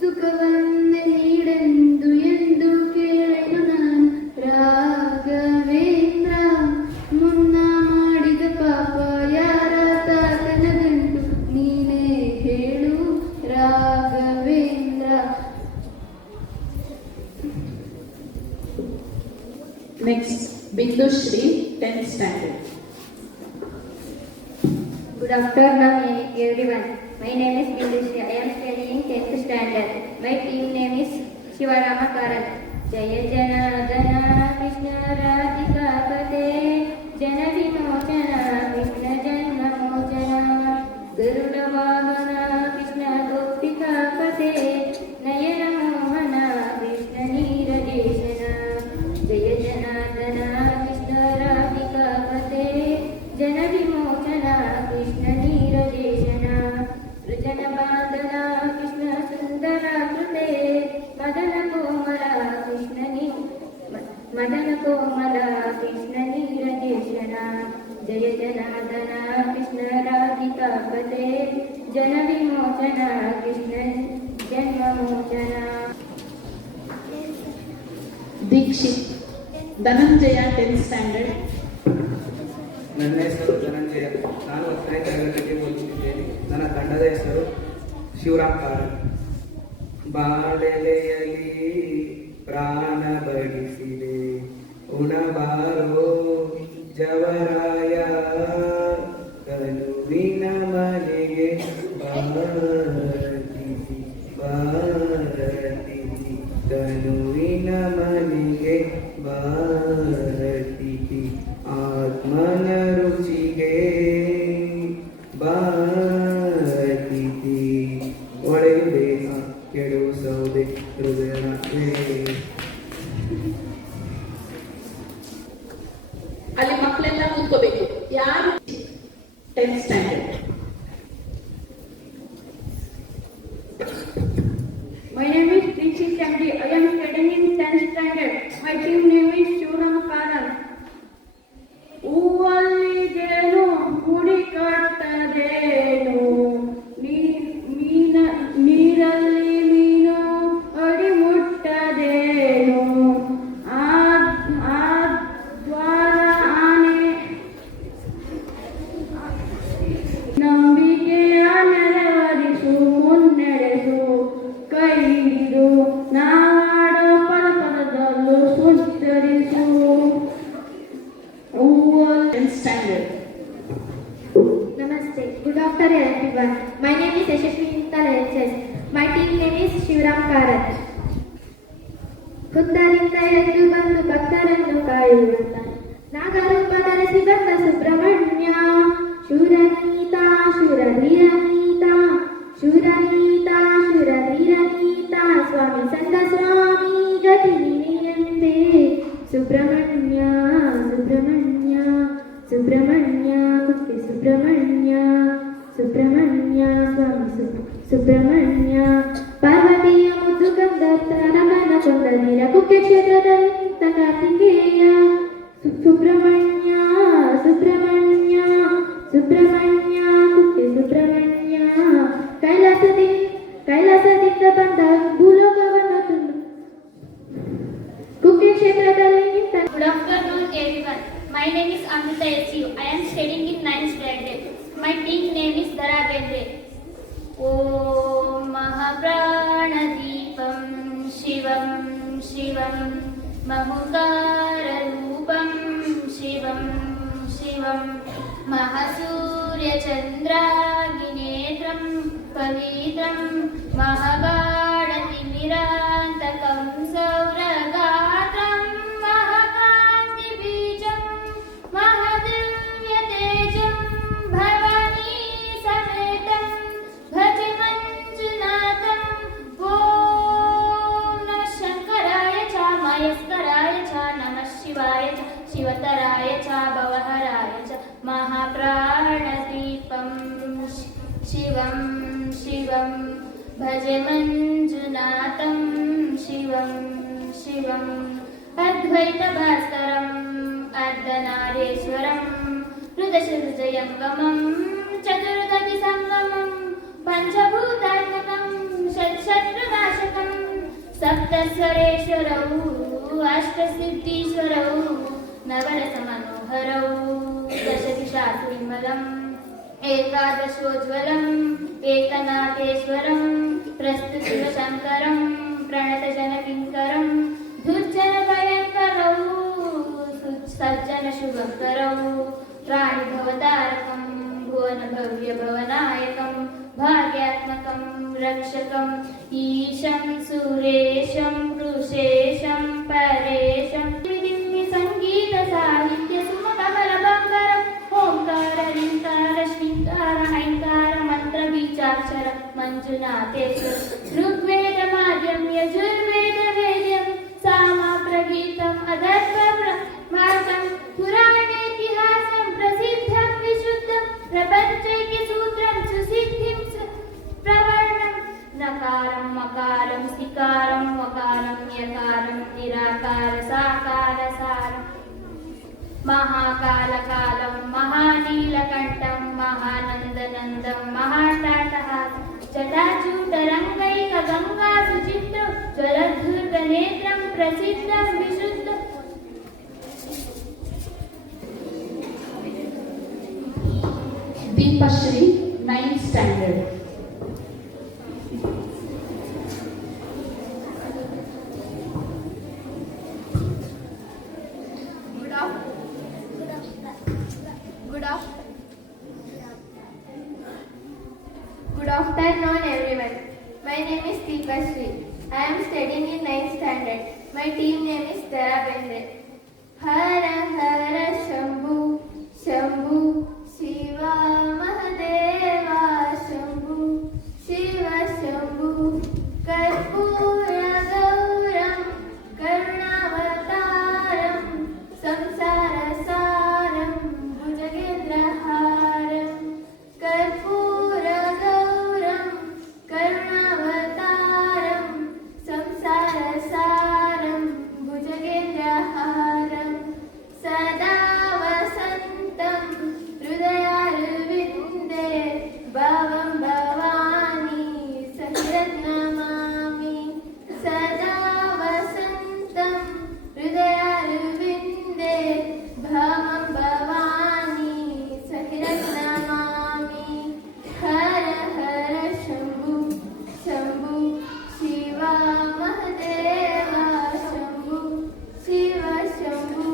ಸುಖವನ್ನೇ ನೀಡೆಂದು ಎಂದು ಕೇಳೆನು ನಾನು ರಾಘವೇಂದ್ರ. ಮುನ್ನ ಮಾಡಿದ ಪಾಪ ಯಾರ ತಾತನ ಗಂಟು, ನೀನೇ ಹೇಳು Raghavendra. Next, Bindu Shri, 10th standard. Good afternoon, everyone. My name is Bindushree. I am studying 10th standard. My team name is Shivaramakaran. Jaya Janadana Krishna Radhikapate, Jana Vimochana Krishna Janma Mochana, Garuda Vahana Krishna Gopikapate, Nayana Mohana Krishna Neeradeshana. Jaya Janadana ಮದನ ಕೋಮಲ ಕೃಷ್ಣ ನೀರಜೇಶನ ಜಯ ಜನಾರ್ದನ ಕೃಷ್ಣ ರಾಧಿಕಾಪತೆ ಜನ ವಿಮೋಚನ ಕೃಷ್ಣ ಜನ್ಮಮೋಚನ. Dikshit Dhananjaya 10th standard. ನನ್ನ ಹೆಸರು ಧನಂಜಯ. ನಾನು 10ನೇ ತರಗತಿಗೆ ಓದುತ್ತಿದ್ದೇನೆ. ನನ್ನ ತಂಡದ ಹೆಸರು ಶಿವರಾಮ್ ಕಾರಟ್. ಬಾಳೆಲೆಯಲ್ಲಿ ಪ್ರಾಣ ಬಡಿಸಿದೆ ಉಣಬಾರೋ ಜವರಾಯ ಕನುವಿನ ಮನೆಗೆ ಬಾರತಿಸಿ ಬಾರತಿಸಿ ಕನುವಿನ ಮನೆಗೆ ಬಾರತಿಸಿ ಆತ್ಮನ ರುಚಿಗೆ ಬಾರತಿಸಿ ಒಳೆಯು ದೇಹ ಕೆಡುವು ಸೌದೆ ಹೃದಯ. ಅಲ್ಲಿ ಮಕ್ಕಳೆಲ್ಲ ಕೂತ್ಕೋಬೇಕು. ಯಾರು 10th standard. My name is Dixit Chamdi. I am studying in 10th standard. My team name is Shivram Karan. ಹೂವಲ್ಲಿದೇನು ಮುಡಿ ಕಟ್ಟದೇನು ನೀರಲ್ಲಿ ಮೀನು ಅಡಿ ಮುಟ್ಟದೇನು ಆ ದ್ವಾರ ಆನೆ ನಂಬಿಕೆಯ ನೆರವರಿಸು ಮುನ್ನಡೆಸು ಕೈ ಹಿಡಿದು ನಾಡೋ ಪದಪದದಲ್ಲೂ ಸುತ್ತರಿಸು. 10th standard. Namaste. Good afternoon, everyone. My name is Yashasvi Intal HS. My team name is Shivram Karat. ಹುತ್ತರಿಂದ ಎದ್ದು ಬಂದು ಭಕ್ತರನ್ನು ಕಾಯುವಂತ ನಾಗರೂಪ ಧರಿಸಿ ಬಂದ ಸುಬ್ರಹ್ಮಣ್ಯ ಶೂರನೀತ ಶೂರಧೀರನೀತ ಶೂರನೀತ ಶೂರಧೀರನೀತ ಸ್ವಾಮಿ ಸಂತ ಸ್ವಾಮಿ ಗತಿ ನೀನೆಂದೇ ಸುಬ್ರಹ್ಮಣ್ಯ ಸುಬ್ರಹ್ಮಣ್ಯ ಸುಬ್ರಹ್ಮಣ್ಯ ಕುಕ್ಕೆ ಸುಬ್ರಹ್ಮಣ್ಯ ಸುಬ್ರಹ್ಮಣ್ಯ ಸ್ವಾಮಿ ಸುಬ್ರಹ್ಮಣ್ಯ ಪಾರ್ವತಿಯ ಮುದ್ದು ಗಂಧರ್ವನ ಕೊಂಡನಿರ ಕುಕ್ಕೆ ಕ್ಷೇತ್ರದಲ್ಲಿ ನಿಂತ ಕಾರ್ತಿಕೇಯ ಸುಬ್ರಹ್ಮಣ್ಯ ಸುಬ್ರಹ್ಮಣ್ಯ ಸುಬ್ರಹ್ಮಣ್ಯ ಕುಕ್ಕೆ ಸುಬ್ರಹ್ಮಣ್ಯ ಕೈಲಾಸದಿಂದ ಬಂದ ಭೂಲೋಕವನ್ನು ತುಂಬ ಕುಕ್ಕೆ ಕ್ಷೇತ್ರದಲ್ಲಿ ನಿಂತ. Good afternoon, everyone. My name is Amrita SU. I am studying in 9th standard. My team name is Dara Bendre. Om Mahapranadeepam Shivam Shivam Mahukararupam Shivam Shivam Mahasurya Chandraginetram Pavitram Mahabharati Mirantakam Sauragatram Mahakanti Bijam Mahadivya Bhavani Sametam Bhaja Manjunatham. Om Namah Shankaraya Cha Mayaskaraya Cha Namah Shivaya Cha Shivataraya Cha Bhavaharaya Cha Mahapranadeepam Shivam Shivam Bhaja Manjunatham Shivam Shivam Advaita Bhaskaram Ardhanareshwaram Rudasharujayangamam Chaturudati Sangamam Panchabhutarmakam Shatrunashakam Saptaswareshwarau Ashtasiddhishwarau Navarasa Dashatishatrimalam Ekadashojwalam Ekanateshwaram Prastutiva Shankaram Pranata Kinkaram Dhurjana Bhayankarau Sajjana Shubhakarau Rani Bhavatarakam Bhuvana Bhavya Bhavanayakam Bhagyatmakam Rakshakam Isham Suresham Krushesham Paresham Vidimmi Sangeeta Sahitya Sumakamala Bangaram Omkara Rinkara Shrinkara Hainkara Mantra Vichakshara Manjunateshwara Rugveda Madhyam Yajurveda Vedyam Sama Pragitam Adarva Margam Purane Itihasam Prasiddham Vishuddham Prapanchaiki Sutram Susiddhim Pravarnam Nakaram Makaram Sikaram Vakaram Yakaram Nirakara Sakara महाकालकालं महानीलकण्ठं महानन्दनन्दं महाटाटहासं जटाजूटरङ्गैकगङ्गासुचित्रं ज्वलद्धूर्तनेत्रं प्रसिद्धं विशुद्धं Deepashri, 9th standard. Good afternoon, everyone. My name is Deepashri. I am studying in 9th standard. My team name is Tara Bendre. Hara Hara Shambhu, Shambhu, Shiva Mahadeva Shambhu, Shiva Shambhu, Karpura Gauram, Karunavataram, Samsara Saram, Bhujagendraharam, Karpura Gauram, Karunavataram, Samsara Saram, Bhujagendraharam, Sada Vasantam, Hridayarvinde, Bhavam Bhavani, Sahiratnamami, Sada Vasantam, Hridayarvinde, Bhavam Bhavani, Sahiratnamami, Hara Hara Shambhu, Shambhu, Shiva Mahadeva Shambhu, Shiva Shambhu,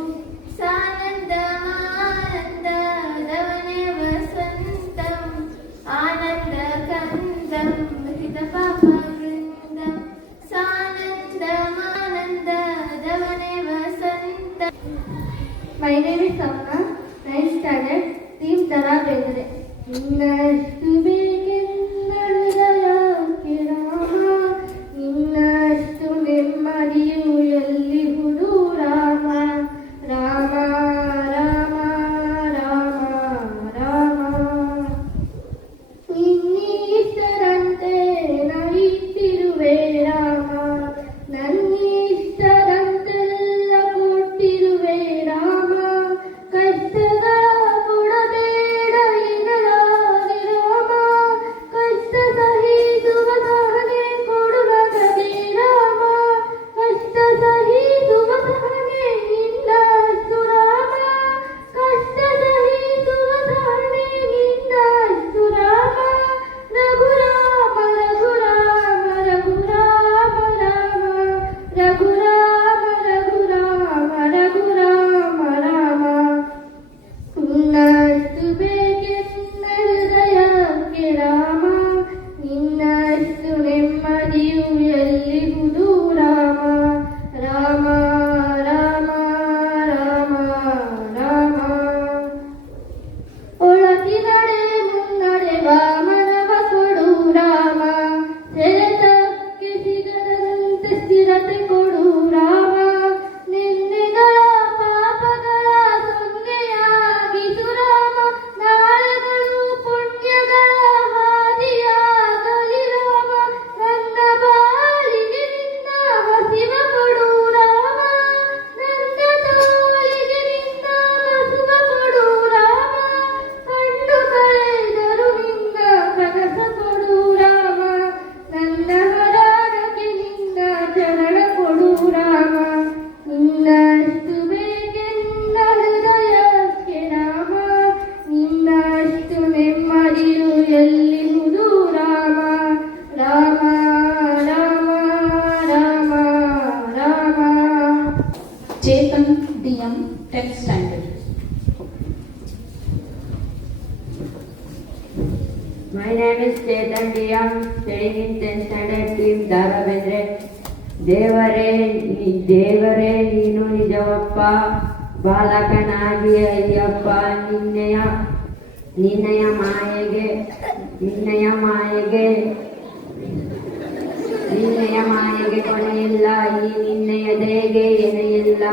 Sanandamananda Davane Vasantam, Anandakandam Hridapapa Vrindam, Sanandamananda Davane Vasantam. My name is Sapna, 9th standard, team Tara Bendre. ಇನ್ನಷ್ಟು ಬೇಕೆನ್ನ ಹೃದಯಕ್ಕೆ ರಾಮ, ಇನ್ನಷ್ಟು ನೆಮ್ಮದಿಯು ಎಲ್ಲಿಹುದು ರಾಮ, ರಾಮ ರಾಮ ರಾಮ ರಾಮ. ಇನ್ನಿಷ್ಟರಂತೆ ನವಿತ್ತಿರುವೆ ರಾಮ, ನನ್ನಿಷ್ಟರಂತೆಲ್ಲ ಕೊಟ್ಟಿರುವೆ ರಾಮ, ಕಷ್ಟದ ಕೊಡಬೇಡ ಎನ್ನಲಾಗಿ ರಾಮ, ಕಷ್ಟ ಸಹಿಸುವ ಸಹನೆ ಕೊಡು ನಮಗೆ ರಾಮ, ಕಷ್ಟ ಸಹಿಸುವ ಸಹನೆ ನಿನ್ನಷ್ಟು ರಾಮ, ಕಷ್ಟ ಸಹಿಸುವ ಸಹನೆ ನಿನ್ನಷ್ಟು ರಾಮ, ರಘುರಾಮ ರಘುರಾಮ ರಘುರಾಮ ರಾಮ, ರಘುರಾಮ ರಘುರಾಮ ರಘುರಾಮ ರಾಮ. ಇನ್ನಷ್ಟು ಬೇಕೆನ್ನ ಹೃದಯಕ್ಕೆ ರಾಮ, ನಿನ್ನಷ್ಟು ನೆಮ್ಮದಿಯು ಎಲ್ಲಿಹುದು ರಾಮ, ರಾಮ ರಾಮ ರಾಮ ರಾಮ. ಒಳಗಿನಡೆ ಮುನ್ನಡೆ ವಾಮನವ ಕೊಡು ರಾಮ, ಸೆಳೆತಕ್ಕೆ ಸಿಗದಂತೆ ಸ್ಥಿರತೆ ಕೊಡು ರಾಮ, ನಿನ್ನೆಗಳ ಪಾಪಗಳ ಸೊನ್ನೆಯಾಗಿಸು ರಾಮ, ನಾಳೆಗಳು ಪುಣ್ಯಗಳ ಹಾದಿಯಾಗಲಿ ರಾಮ, ನನ್ನ ಬಾಳಿಗೆ ನಿನ್ನ ಹಸಿವ ಕೊಡು ರಾಮ, ನನ್ನ ತೋಳಿಗೆ ನಿನ್ನ ಹಸುವ ಕೊಡು ರಾಮ, ಕಣ್ಣು ಕಳೆದರು ನಿನ್ನ ಕನಸ ಕೊಡು ರಾಮ, ನನ್ನ ಹರಾರಕ್ಕೆ ನಿನ್ನ ಚರಣ ಕೊಡು ರಾಮ, ನಿನ್ನಷ್ಟು ಬೇಕೆನ್ನ ಹೃದಯಕ್ಕೆ Rama, ನಿನ್ನಷ್ಟು ನೆಮ್ಮದಿಯು ಎಲ್ಲಿಹುದು Rama, Rama Rama Rama Rama. Chetan, DM, 10th standard. My name is Chetan Diyam, studying in 10th standard, team Tara Bendre. ದೇವರೇ ದೇವರೇ ನೀನು ನಿಜವಪ್ಪ, ಬಾಲಕನಾಗಿ ಅಯ್ಯಪ್ಪ, ನಿನ್ನಯ ಮಾಯೆಗೆ ಕೊನೆಯಿಲ್ಲ, ಈ ನಿನ್ನಯದೇಗೆ ಎನೆಯಿಲ್ಲ,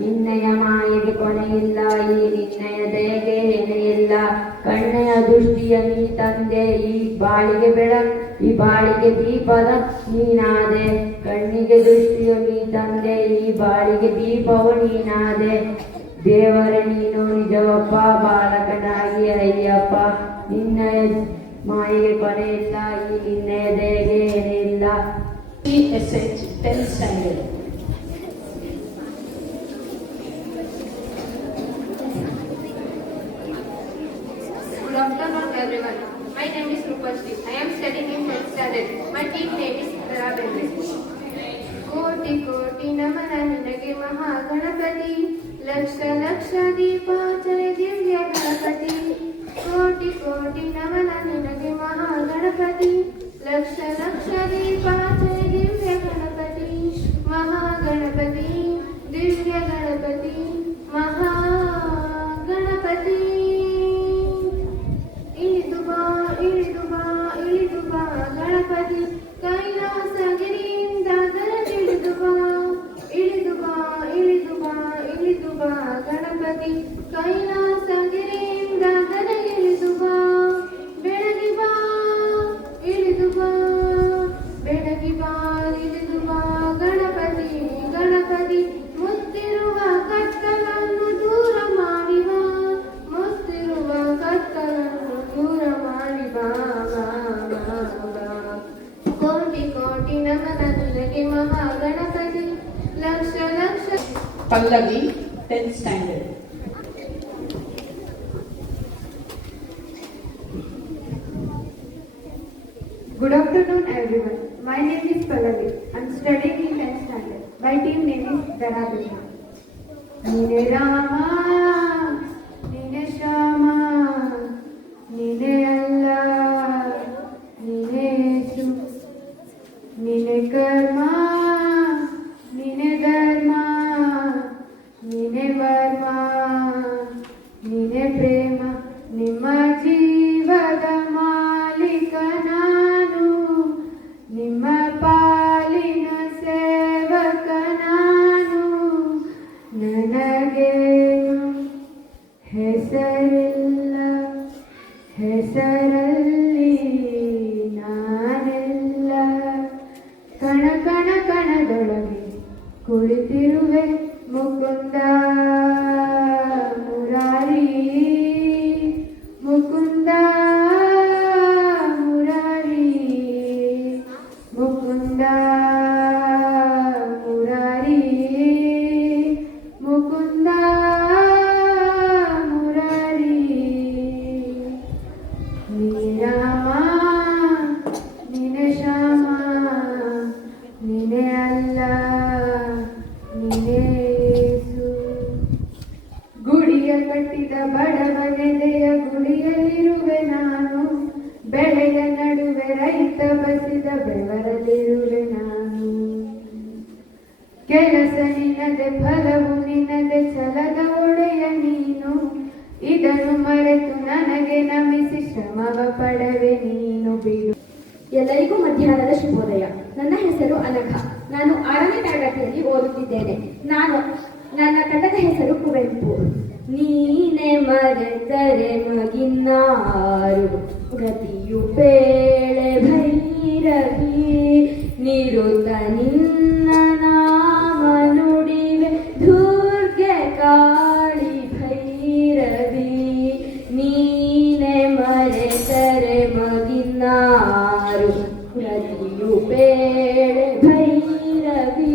ನಿನ್ನಯ ಮಾಯೆಗೆ ಕೊನೆಯಿಲ್ಲ, ಈ ನಿನ್ನಯದೇಗೆ ಎನೆಯಿಲ್ಲ. ಕಣ್ಣೆಯ ದೃಷ್ಟಿಯ ನೀ ತಂದೆ, ಈ ಬಾಳಿಗೆ ಈ ಬಾಳಿಗೆ ದೀಪದ ನೀನಾದೆ, ಕಣ್ಣಿಗೆ ದೃಷ್ಟಿಯ ನೀ ತಂದೆ, ಈ ಬಾಳಿಗೆ ದೀಪವು ನೀನಾದೆ. ದೇವರೇ ನೀನು ನಿಜವಪ್ಪ, ಬಾಲಕನಾಗಿ ಅಯ್ಯಪ್ಪ. ನಿನ್ನ ಮಾಯಿಗೆ ಕೊನೆಯಿಲ್ಲ, ಈ ನಿನ್ನ ಎದೆಗೆ ಏನಿಲ್ಲ. PSH 10th standard. Good afternoon, everyone. My name is Rupashri. I am studying in 10th standard. My team name is Ravendra. ಕೋಟಿ ಕೋಟಿ ನಮನ ನಿನಗೆ ಮಹಾಗಣಪತಿ, ಲಕ್ಷ ಲಕ್ಷ ದೀಪಾಚರೆ ದಿವ್ಯ ಗಣಪತಿ. ಕೋಟಿ ಕೋಟಿ ನಮನ ನಿನಗೆ ಮಹಾಗಣಪತಿ, ಲಕ್ಷ ಲಕ್ಷ ದೀಪಾಚರೆ ದಿವ್ಯ ಗಣಪತಿ. ಮಹಾಗಣಪತಿ ದಿವ್ಯ ಗಣಪತಿ ಮಹಾಗಣಪತಿ. ಇಳಿದು ಬಾ ಇಳಿದು ಬಾ ಇಳಿದು ಬಾ ಗಣಪತಿ, ಕೈಲಾಸಗಿರಿಯಿಂದ ದರಗಿಳಿದು ಬಾ. ಇಳಿದು ಬಾ ಇಳಿದು ಬಾ ಇಳಿದು ಬಾ ಗಣಪತಿ, ಕೈಲಾಸಗಿರಿಯಿಂದ ದರಗಿಳಿದು ಬಾ. ಬೆಳಗಿ ಬಾ ಇಳಿದು ಬಾ, ಬೆಳಗಿ ಬಾ ಇಳಿದು ಬಾ ಗಣಪತಿ. ಗಣಪತಿ ಮುತ್ತಿರುವ ಕತ್ತಲನ್ನು ದೂರ ಮಾಡಿ ಬಾ, ಮುತ್ತಿರುವ ಕತ್ತಲನ್ನು ದೂರ ಮಾಡಿ ಬಾ. ಕೋಟಿ ಕೋಟಿ ನಮನ ನಿನಗೆ Mahaganapati, lakh lakh. Pallavi 10th standard. Good afternoon, everyone. My name is Pallavi. I'm studying in 10th standard. My team name is Dharabhusha. Nine Rama, Nine Shama, Nine Allah, Nine Yesu, Nine Karma, Nine Dharma, Nine Varma, Nine Prema, ನಿಮ್ಮ ಜೀವದ ಮಾಲೀಕ ನಾನು, ನಿಮ್ಮ ಪಾಲಿನ ಸೇವಕ ನಾನು. ನನಗೇನು ಹೆಸರಿಲ್ಲ, ಹೆಸರಲ್ಲಿ ನಾನೆಲ್ಲ. ಕಣ ಕಣ ಕಣದೊಳಗೆ ಕುಳಿತಿರುವೆ ಮುಕುಂದ ಮುರಾರಿ, ಮುಕುಂದ ಮುರಾರಿ, ಮುಕುಂದ ಮುರಾರಿ, ಮುಕುಂದ ಮುರಾರಿ. ನೀನೆ ರಾಮ, ನೀನೆ ಶ್ಯಾಮ, ನೀನೆ ಅಲ್ಲ, ನೀನೆ ಯೇಸು. ಗುಡಿಯ ಕಟ್ಟಿದ ಬಡವನೆದೆಯ ಗುಡಿಯಲ್ಲಿರುವೆ ನಾನು, ಬೆಳೆಯ ನಡುವೆ ರೈತ ಬಸಿದ ಬೆವರಲ್ಲಿರುವೆ ನಾನು. ಕೆಲಸ ನಿನ್ನದೆ ಫಲವು ನಿನ್ನದೆ ಛಲದ ಒಡೆಯ ನೀನು, ಇದನ್ನು ಮರೆತು ನನಗೆ ನಮಿಸಿ ಶ್ರಮವ ಪಡವೆ ನೀನು ಬಿಡು. ಎಲ್ಲರಿಗೂ ಮಧ್ಯಾಹ್ನದ ಶುಭೋದಯ. ನನ್ನ ಹೆಸರು ಅನಘ. ನಾನು 6ನೇ ತರಗತಿಯಲ್ಲಿ ಓದುತ್ತಿದ್ದೇನೆ. ನನ್ನ ತಂಡದ ಹೆಸರು ಕುವೆಂಪು. ನೀನೆ ಮರೆತರೆ ಮಗಿನ್ನಾರು, ಗತಿಯು ಬೇಳೆ ಭೈರವಿ. ನಿರುತ ನಿನ್ನ ನಾಮ ನುಡಿವೆ ದುರ್ಗೆ ಕಾಳಿ ಭೈರವಿ. ನೀನೆ ಮರೆತರೆ ಮಗಿನ್ನಾರು, ಗತಿಯು ಬೇಳೆ ಭೈರವಿ.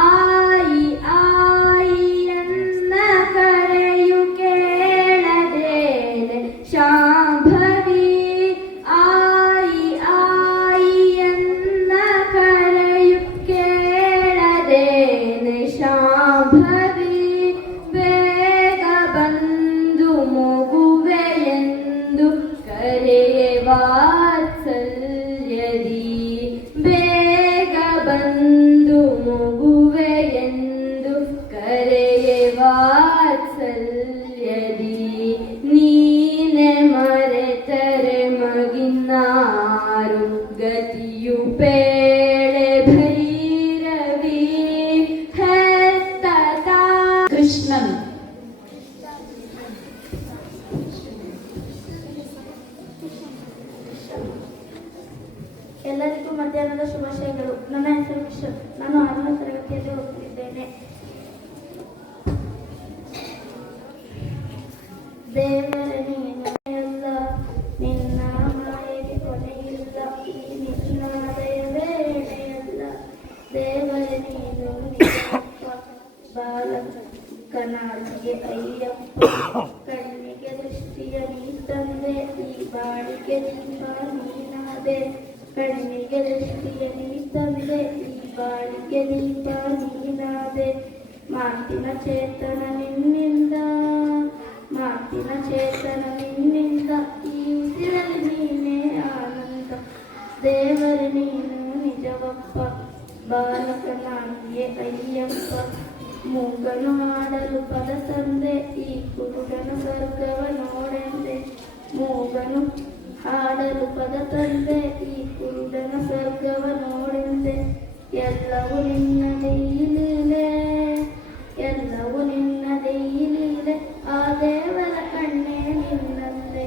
ಆಯಿ ಆಯಿ ಅನ್ನ ಕರೆಯು ಕೇಳದೇನೆ ಶಾಂಭವಿ. ಆಯಿ ಆಯಿ ಅನ್ನ ಕರೆಯು ಕೇಳದೇನೆ ಶಾಂಭವಿ. ಬೇಗ ಬಂದು ಮುಗುವೆ ಎಂದು ಕರೆಯೆ ವಾತ್ಸಲ್ಯದಿ. ಬೇಗ ಬಂದು ಮುಗುವೆ ಎಂದು ಕರೆಯೆ ವಾತ್ಸಲ್ಯದಿ. ನೀನೆ ಮರೆತರೆ ಮಗಿನ್ನಾರು, ಗತಿಯು ಬೇಳೆ ಭೈರವಿ. ಹೆತ್ತ Krishnan. ಎಲ್ಲರಿಗೂ ಮಧ್ಯಾಹ್ನದ ಶುಭಾಶಯಗಳು. ನನ್ನ ಹೆಸರು ಕಿಶೋರ್. ನಾನು 6ನೇ ತರಗತಿಯಲ್ಲಿ ಓದುತ್ತಿದ್ದೇನೆ. ದೇವರ ನೀನು ಎಲ್ಲ, ನಿನ್ನ ಮಾಯೆಗೆ ಕೊನೆಯಿಲ್ಲ, ಈ ನಿನ್ನ ದಯವೇ ಎಲ್ಲ. ದೇವರ ನೀನು ನಿಜಪ್ಪ, ಬಾಲಕನಾಗಿಯೇ ಅಯ್ಯಪ್ಪ, ಕಣ್ಣಿಗೆ ದೃಷ್ಟಿಯ ನೀ ತಂದೆ, ಈ ಬಾಳಿಗೆ ದೀಪ ನೀನಾದೆ. ಕಣ್ಣಿಗೆ ದೃಷ್ಟಿಯ ನೀ ತಂದೆ, ಈ ಬಾಳಿಗೆ ದೀಪ ನೀನಾದೆ. ಮಾತಿನ ಚೇತನ ನಿನ್ನಿಂದ, ಮಾತಿನ ಚೇತನ ನಿನ್ನಿಂದ, ಈ ಉಸಿರಲ್ಲಿ ನೀನೇ ಆನಂದ. ದೇವರ ನೀನು ನಿಜವಪ್ಪ, ಬಾಲಕನಾಗಿಯೇ ಅಯ್ಯಪ್ಪ, ಮೂಗನು ಹಾಡಲು ಪದ ತಂದೆ, ಈ ಕುರುಡನು ಸ್ವರ್ಗವ ನೋಡೆಂದೆ. ಮೂಗನು ಹಾಡಲು ಪದ ತಂದೆ, ಈ ಕುರುಡನ ಸ್ವರ್ಗವ ನೋಡೆಂದೆ. ಎಲ್ಲವೂ ನಿನ್ನದೇ ಲೀಲೆ, ಎಲ್ಲವೂ ನಿನ್ನದೇ ಲೀಲೆ, ಆ ದೇವರ ಕಣ್ಣೇ ನಿನ್ನಂತೆ.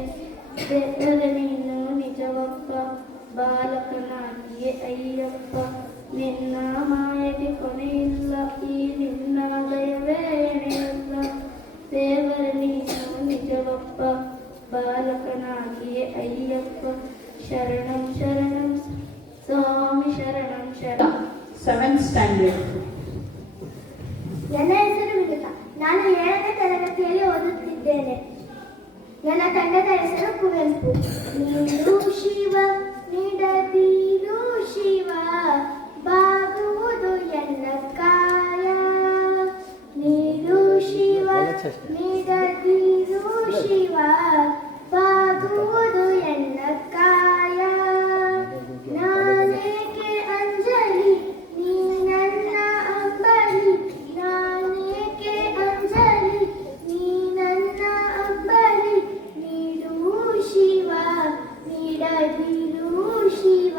ದೇವರ ನೀನು ನಿಜವಪ್ಪ, ಬಾಲಕನಾಗಿಯೇ ಅಯ್ಯಪ್ಪ, ನಿನ್ನ ಮಾಯೆಗೆ ಕೊನೆಯಿಲ್ಲ, ಈ ನಿನ್ನ ದಯವೇನೆಯಲ್ಲ. ದೇವರ ನೀನು ನಿಜವಪ್ಪ, ಬಾಲಕನಾಗಿಯೇ ಅಯ್ಯಪ್ಪ, ಶರಣಂ ಶರಣಂ ಸ್ವಾಮಿ ಶರಣಂ ಶರಣಂ. 7th standard. ನನ್ನ ಹೆಸರು ವಿನಿತಾ, ನಾನು 7ನೇ ತರಗತಿಯಲ್ಲಿ ಓದುತ್ತಿದ್ದೇನೆ. ನನ್ನ ತಂಡದ ಹೆಸರು ಕುವೆಂಪು. ನೀರು ಶಿವ ನೀಡದಿರು ಶಿವ, ಬಾಗುವುದು ಎಲ್ಲ ಕಾಯ. ನೀರು ಶಿವ ನೀಡದಿರು ಶಿವ, ಬಾಗುವುದು ಎಲ್ಲ ಕಾಯ. ನಾನೇಕೆ ಅಂಜಲಿ ನೀ ನನ್ನ ಅಂಬಲಿ, ನಾನೇಕೆ ಅಂಜಲಿ ನೀ ನನ್ನ ಅಂಬಲಿ. ನೀಡು ಶಿವ ನೀಡದಿರು ಶಿವ,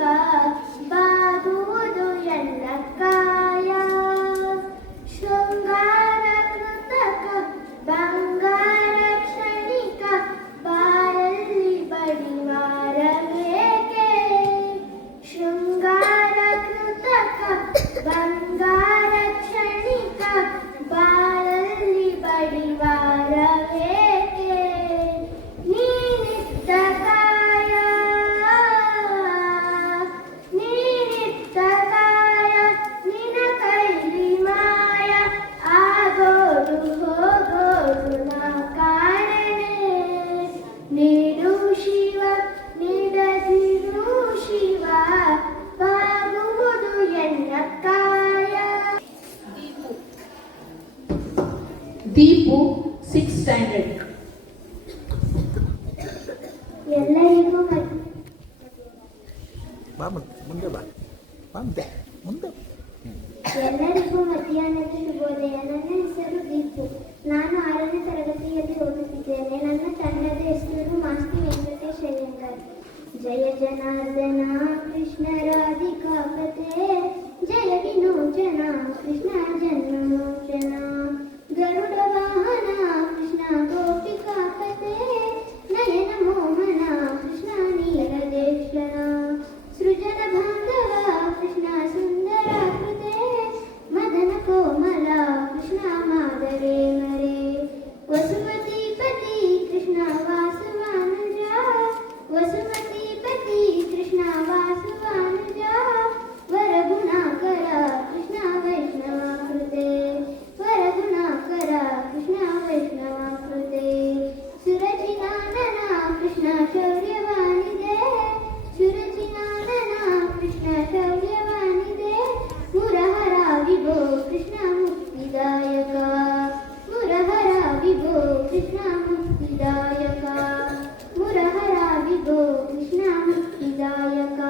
ಬಾಗುವುದು ಎಲ್ಲ ಕಾಯ. ಶೃಂಗಾರ ಕೃತಕ ಬಂಗಾರ ಕ್ಷಣಿಕ, ಬಾರಲ್ಲಿ ಬಡಿವಾರಬೇಕೆ. ಶೃಂಗಾರ ಕೃತಕ ಬಂಗಾರ ಕ್ಷಣಿಕ, ಬಾರಲ್ಲಿ ಬಡಿವಾರಬೇಕೆ. ನೀನಿದ್ದ ಕಾಯ, ನೀನಿದ್ದ ಕಾಯ, ನಿನ ಕೈಲಿ ಮಾಯ, ಆಗೋದು ಹೋಗೋದು ನಾ ಕಾಣೆನೆ. ನೀಡು ಶಿವ ನೀಡದಿರು ಶಿವ, ಬಾಗುವುದು ಎಲ್ಲ ಕಾಯ. Deepu, 6th standard. ಎಲ್ಲರಿಗೂ ಎಲ್ಲರಿಗೂ ಮಧ್ಯಾಹ್ನದ ಶುಭೋದಯ. ನನ್ನ ಹೆಸರು ದೀಪು, ನಾನು 6ನೇ ತರಗತಿಯಲ್ಲಿ ಓದುತ್ತಿದ್ದೇನೆ. ನನ್ನ ತಂಡದ ಹೆಸರು ಮಾಸ್ತಿ ವೆಂಕಟೇಶ್ ಅಯ್ಯಂಗಾರ್. ಜಯ ಜನಾರ್ದನ ಕೃಷ್ಣ ರಾಧಿಕಾಪತೆ, ಜಯ ವಿನೋಚನ ಕೃಷ್ಣ ಜನ್ಮೋಚನ. ಗರುಡ ವಾಹನ ಕೃಷ್ಣ ಗೋಪಿಕಾಪತೆ, ನಯನ ಮೋಹನ ಕೃಷ್ಣ ನೀಲದೇಶನ. ಸೃಜನ ಬಾಂಧವ ಕೃಷ್ಣ ಸುಂದರ ಕೃತೆ, ಮದನ ಕೋಮಲ ಕೃಷ್ಣ ಮಾದರೇ ಮರೆ. ವಸುಮತಿಪತಿ ಕೃಷ್ಣ ವಾಸುವಾನುಜ, ವಸುಮತಿಪತಿ ಕೃಷ್ಣ ವಾಸುವಾನುಜ. ವರಗುಣಾಕರ ಕೃಷ್ಣ ವೈಷ್ಣವ ಕೃತೆ, ವರಗುಣಾಕರ ಕೃಷ್ಣ ವೈಷ್ಣವ ಕೃತೆ. ಸುರಚಿನಾನನ Krishna ಶೌರ್ಯವಾನಿದೆ, ಸುರಚಿನಾನನ Krishna ಶೌರ್ಯವಾನಿದೆ. Murahara ವಿಭೋ Krishna ಮುಕ್ತಿದಾಯಕ, Murahara ವಿಭೋ Krishna ಮುಕ್ತಿದಾಯಕ, Murahara ವಿಭೋ Krishna ಮುಕ್ತಿದಾಯಕ.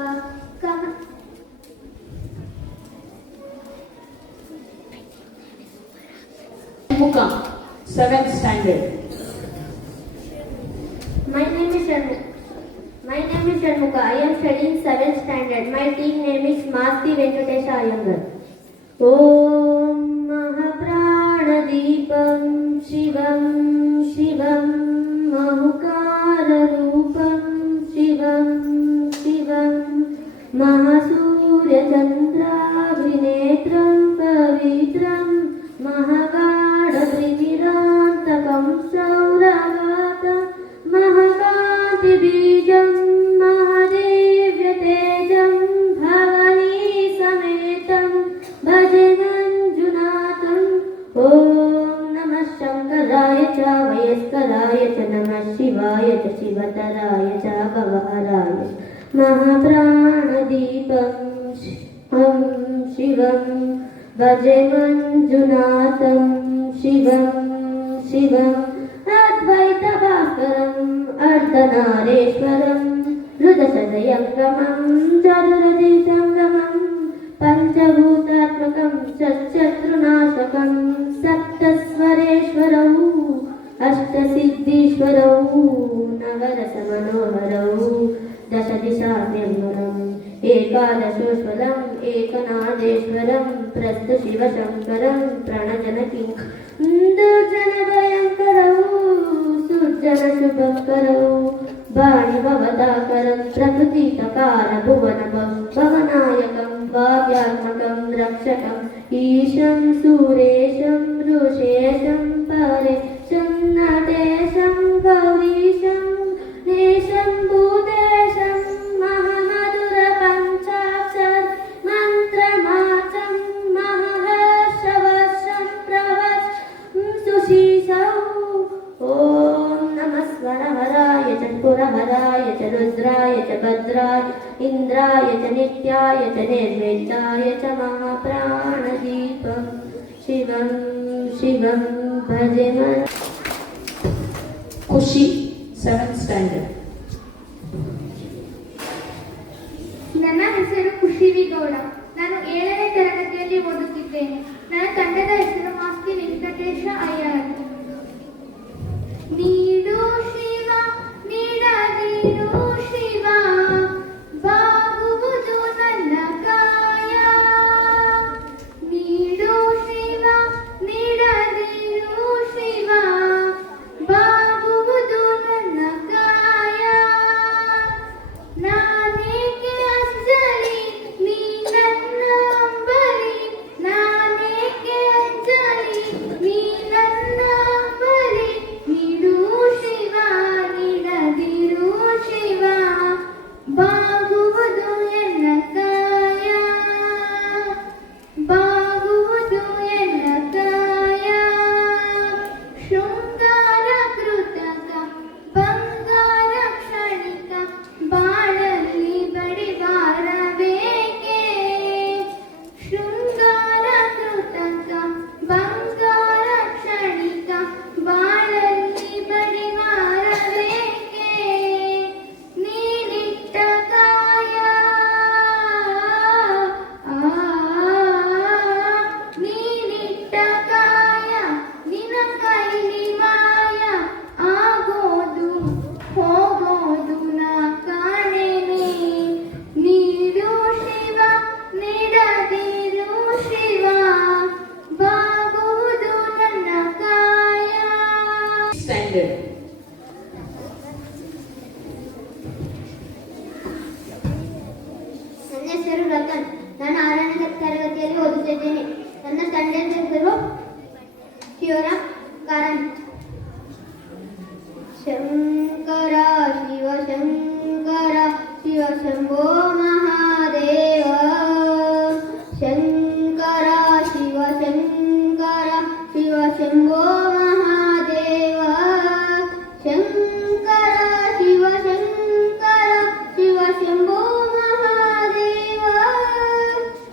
Mukha, 7th standard. My name is Shanmukha. I am studying 7th standard. My team name is Masti Venkatesha Iyengar. Om Mahaprana-deepam Shivam Shivam Mahukara-rupam Shivam Shivam Mahasurya-chandra-vinetram Pavitram Mahagada-primirantakam Sauragata ಓಂ ನಮಃ ಶಂಕರಾಯ ಚ ವಯಸ್ಕರಾಯ ಚ ನಮಃ ಶಿವಾಯ ಚ ಶಿವತರಾಯ ಚ ಭವಹರಾಯ ಮಹಾಪ್ರಾಣದೀಪಂ ಹಂ ಶಿವಂ ಭಜೆ ಮಂಜುನಾಥಂ ಶಿವಂ ಶಿವಂ ಅದ್ವೈತ ಭಾಸ್ಕರಂ ಅರ್ಧನಾರೇಶ್ವರಂ ಹೃದಯಸದಯಂಗಮಂ ಚತುರದಿ ಸಂಗಮಂ ಪಂಚಭೂತಾತ್ಮಕಂ ಷಟ್ಶತ್ರುನಾಶಕಂ ಸಪ್ತಸ್ವರೇಶ್ವರೌ ಅಷ್ಟಸಿದ್ಧೀಶ್ವರೌ ನವರಸಮನೋಹರೌ ದಶದಿಶಾಮ್ಯಂಬರಂ ಏಕಾದಶೋಶ್ವರಂ ಏಕನಾದೇಶ್ವರಂ ಪ್ರಸ್ತು ಶಿವಶಂಕರಂ ಪ್ರಣಜನಕಿಂ ದುರ್ಜನ ಭಯಂಕರೌ ಸುರ್ಜನ ಶುಭಂಕರೌ ಬಾಣಿ ಭವದಾಕರಂ ಪ್ರಕೃತಿತಕಾರ ಭುವನ ಭವನಾಯಕಂ ಭಾಗ್ಯಾತ್ಮಕಂ ರಕ್ಷಕಂ ಈಶಂ ಸುರೇಶಂ ಋಷೇಶಂ ಪರೇಶಂ ನಟೇಶಂ ಗೌರೀಶಂ ನೇಶಂ ಭೂತೇಶಂ ಮಹಾಮಧುರ ಪಂಚಾಕ್ಷರ ಮಂತ್ರಮಾಚಂ ಮಹರ್ಷವಶಂ ಪ್ರವಚ ಸುಶೀಸೌ ಓಂ ನಮಃ ಸ್ವರಹರಾಯ ಚ ಪುರಹರಾಯ ಚ ರುದ್ರಾಯ ಚ ಭದ್ರಾಯ ಇಂದ್ರಾಯ ಚ ನಿತ್ಯಾಯ ಚ ನಿರ್ವಿದ್ಯಾಯ ಚ ಮಹಾಪ್ರಾಣದೀಪಂ ಶಿವಂ ಶಿವಂ ಭಜೆ ಖುಷಿ 7th standard. ನನ್ನ ಹೆಸರು ಖುಷಿ ವಿ ಗೌಡ. ನಾನು 7ನೇ ತರಗತಿಯಲ್ಲಿ ಓದುತ್ತಿದ್ದೇನೆ. ನನ್ನ ತಂಡದ ಹೆಸರು ಮಾಸ್ತಿ ವೆಂಕಟೇಶ ಅಯ್ಯರ್. ನೀಡು ಶಿವ ನೀಡದಿರು ಶಿವ ಬಾಗುವುದು ನನ್ನ ಕಾಯ. ನೀಡು ಶಿವ ನೀಡದಿರು ಶಿವ ಬಾಗುವುದು ನನ್ನ ಕಾಯ. ನಾನೇಕೆ ಅಂಜಲಿ ನೀ ನನ್ನ ಅಂಬಲಿ, ನಾನೇಕೆ ಅಂಜಲಿ ನೀ ನನ್ನ ಅಂಬಲಿ. ನೀಡು ಶಿವ ನೀಡದಿರು ಶಿವ ಬಾಗುವುದು ಎನ್ನ ಕಾಯ, ಬಾಗುವುದು ಎನ್ನ ಕಾಯ. ಶೃಂಗಾರ ಕೃತಕ ಬಂಗಾರ ಕ್ಷಣಿಕ ಬಾಳಲ್ಲಿ ಬಡಿವಾರಬೇಕೆ. ಶೃಂಗಾರ ಕೃತಕ ಬಂಗಾರ ಕ್ಷಣಿಕ ಬಾಳಲ್ಲಿ ಬಡಿವಾರಬೇಕೆ. ನೀನಿಟ್ಟ ಕಾಯ ನೀನಿಟ್ಟ ಕಾಯ ನಿನ್ನ ಕೈಲಿ ಮಾಯ ಆಗೋದು ಹೋಗೋದು ನಾ ಕಾಣೆನೆ. ನೀಡು ಶಿವ ನೀಡದಿರು ಶಿವ ಬಾಗುವುದು ನನ್ನ ಕಾಯ. Standard. ನನ್ನ ಹೆಸರು ರತನ್. ನಾನು 6ನೇ ತರಗತಿಯಲ್ಲಿ ಓದುತ್ತಿದ್ದೇನೆ. ನನ್ನ ತಂಡದ ಹೆಸರು ಶಿವರಾಮ್ ಕಾರಂತ್. ಶಂಕರ ಶಿವ ಶಂಕರ ಶಿವ ಶಂಭೋ ಮಹಾದೇವ. ಶಂಕರ ಶಿವ ಶಂಕರ ಶಿವ ಶಂಭೋ ಮಹಾದೇವ. ಶಂಕರ ಶಿವ ಶಂಕರ ಶಿವ ಶಂಭೋ ಮಹಾದೇವ.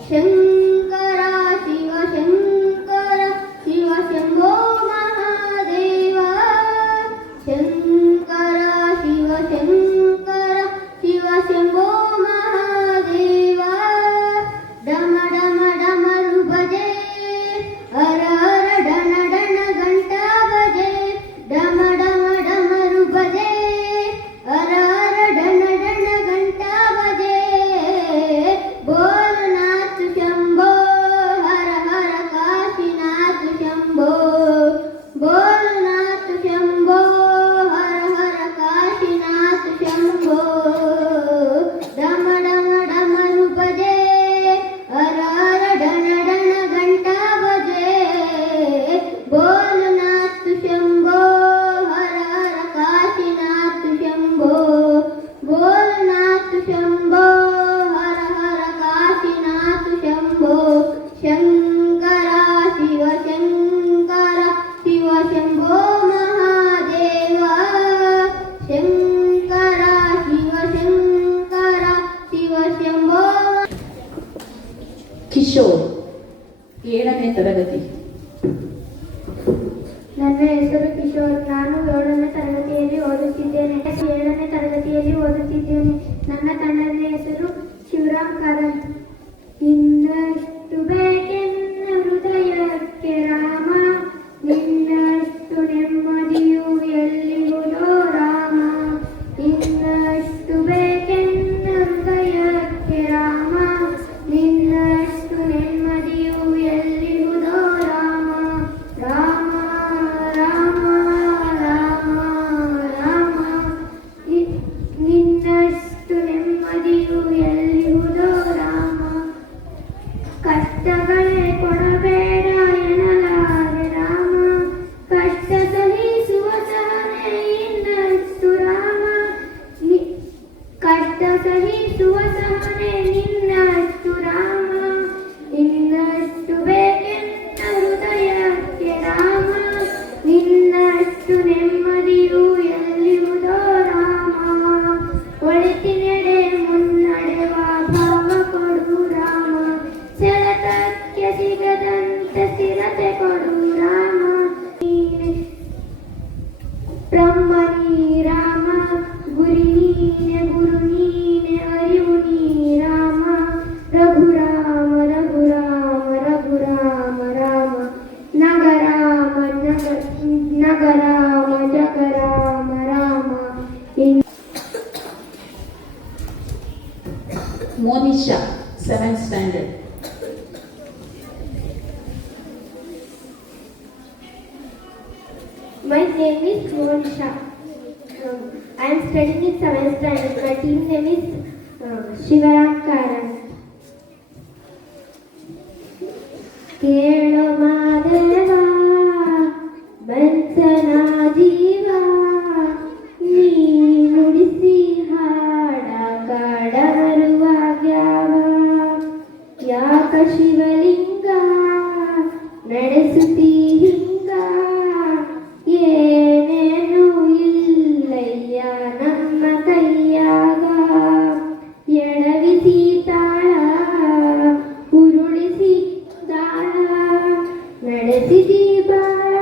ಶಂಕರ ಶಿವ ಶಂಕರ ಶಿವ ಶಂಭೋ ಮಹಾದೇವ. ಶಂಕರ ಶಿವ ಶಂಕರ ಶಿವ ಶಂಭೋ ಮಹಾದೇವ. ಡಮ ಡಮ ಡಮರು ಭಜೆ ಹರ ಹರ ಡಣ ಡಣ ಗಣ ನನ್ನ ಹೆಸರು ಕಿಶೋರ್. ನಾನು 7ನೇ ತರಗತಿಯಲ್ಲಿ ಓದುತ್ತಿದ್ದೇನೆ. ನನ್ನ ತಂಡದ ಹೆಸರು ಶಿವರಾಮ್ ಕಾರಂತ್. ಇನ್ನಷ್ಟು ಬೇಕೆನ್ನ ಹೃದಯಕ್ಕೆ ರಾಮ, ನಿನ್ನಷ್ಟು ನೆಮ್ಮದಿಯು ಎಲ್ಲಿರುವುದೋ ರಾಮ. ಇನ್ನಷ್ಟು ಬೇಕೆನ್ನ ಹೃದಯಕ್ಕೆ ರಾಮ, ನಿನ್ನಷ್ಟು ನೆಮ್ಮದಿಯು ಎಲ್ಲಿರುವುದೋ ರಾಮ. ರಾಮ ರಾಮ ರಾಮ ರಾಮ, ನಿನ್ನಷ್ಟು ನೆಮ್ಮದಿಯು ಎಲ್ಲಿರುವುದೋ ರಾಮ. ಕಷ್ಟಗಳೇ ಕೊಡಬೇಡ ಎನ್ನಲಾರೆ ರಾಮ, ಕಷ್ಟ ಸಹಿಸುವ ಸಹನೆ ಇನ್ನಷ್ಟು ರಾಮ. ಕಷ್ಟ ಸಹಿಸುವ ಸಹನೆ ನಿನ್ನಷ್ಟು ರಾಮ. ಇನ್ನಷ್ಟು ಬೇಕೆನ್ನ ಹೃದಯಕ್ಕೆ ರಾಮ, ನಿನ್ನಷ್ಟು ನೆಮ್ಮದಿಯು ಎಲ್ಲಿರುವುದೋ ರಾಮ. ಒಳಿತಿನೆಡೆ ಮುನ್ನಡೆವ ಭಾವ ಕೊಡು ರಾಮ, ಸೆಳೆತಕ್ಕೆ ಸಿಗದಂತೆ ಸ್ಥಿರತೆ ಕೊಡು ರಾಮ. ಬ್ರಹ್ಮ ನೀ ರಾಮ, ಗುರಿ ನೀನೆ, ಗುರು ನೀನೆ, ಅರಿವು ನೀ Rama. Raghurama Raghurama Raghurama Rama, ನಗರಾಮ ನಗರಾಮ ಜಗರಾಮ Rama. Monisha, 7th standard. My name is Monisha. I am studying in 7th standard. My team name is Shivaram Karan. ಕೇಳೋ ಮಾದೇವ ಬಂಚನ ಜೀವ, ನೀ ನುಡಿಸಿ ಹಾಡ ಕಾಡ ಬರುವಾಗ್ಯಾವ. ಯಾಕ ಶಿವಲಿಂಗ ನಡೆಸುತ್ತೀ ಹಿಂಗ, ಏನೇನು ಇಲ್ಲಯ್ಯ ನಮ್ಮ ಕೈಯಾಗ. ಎಡವಿಸಿ ತಾಳ ಉರುಳಿಸಿ ದಾಳ, ನಡೆಸಿದಿ ಬಾಳ.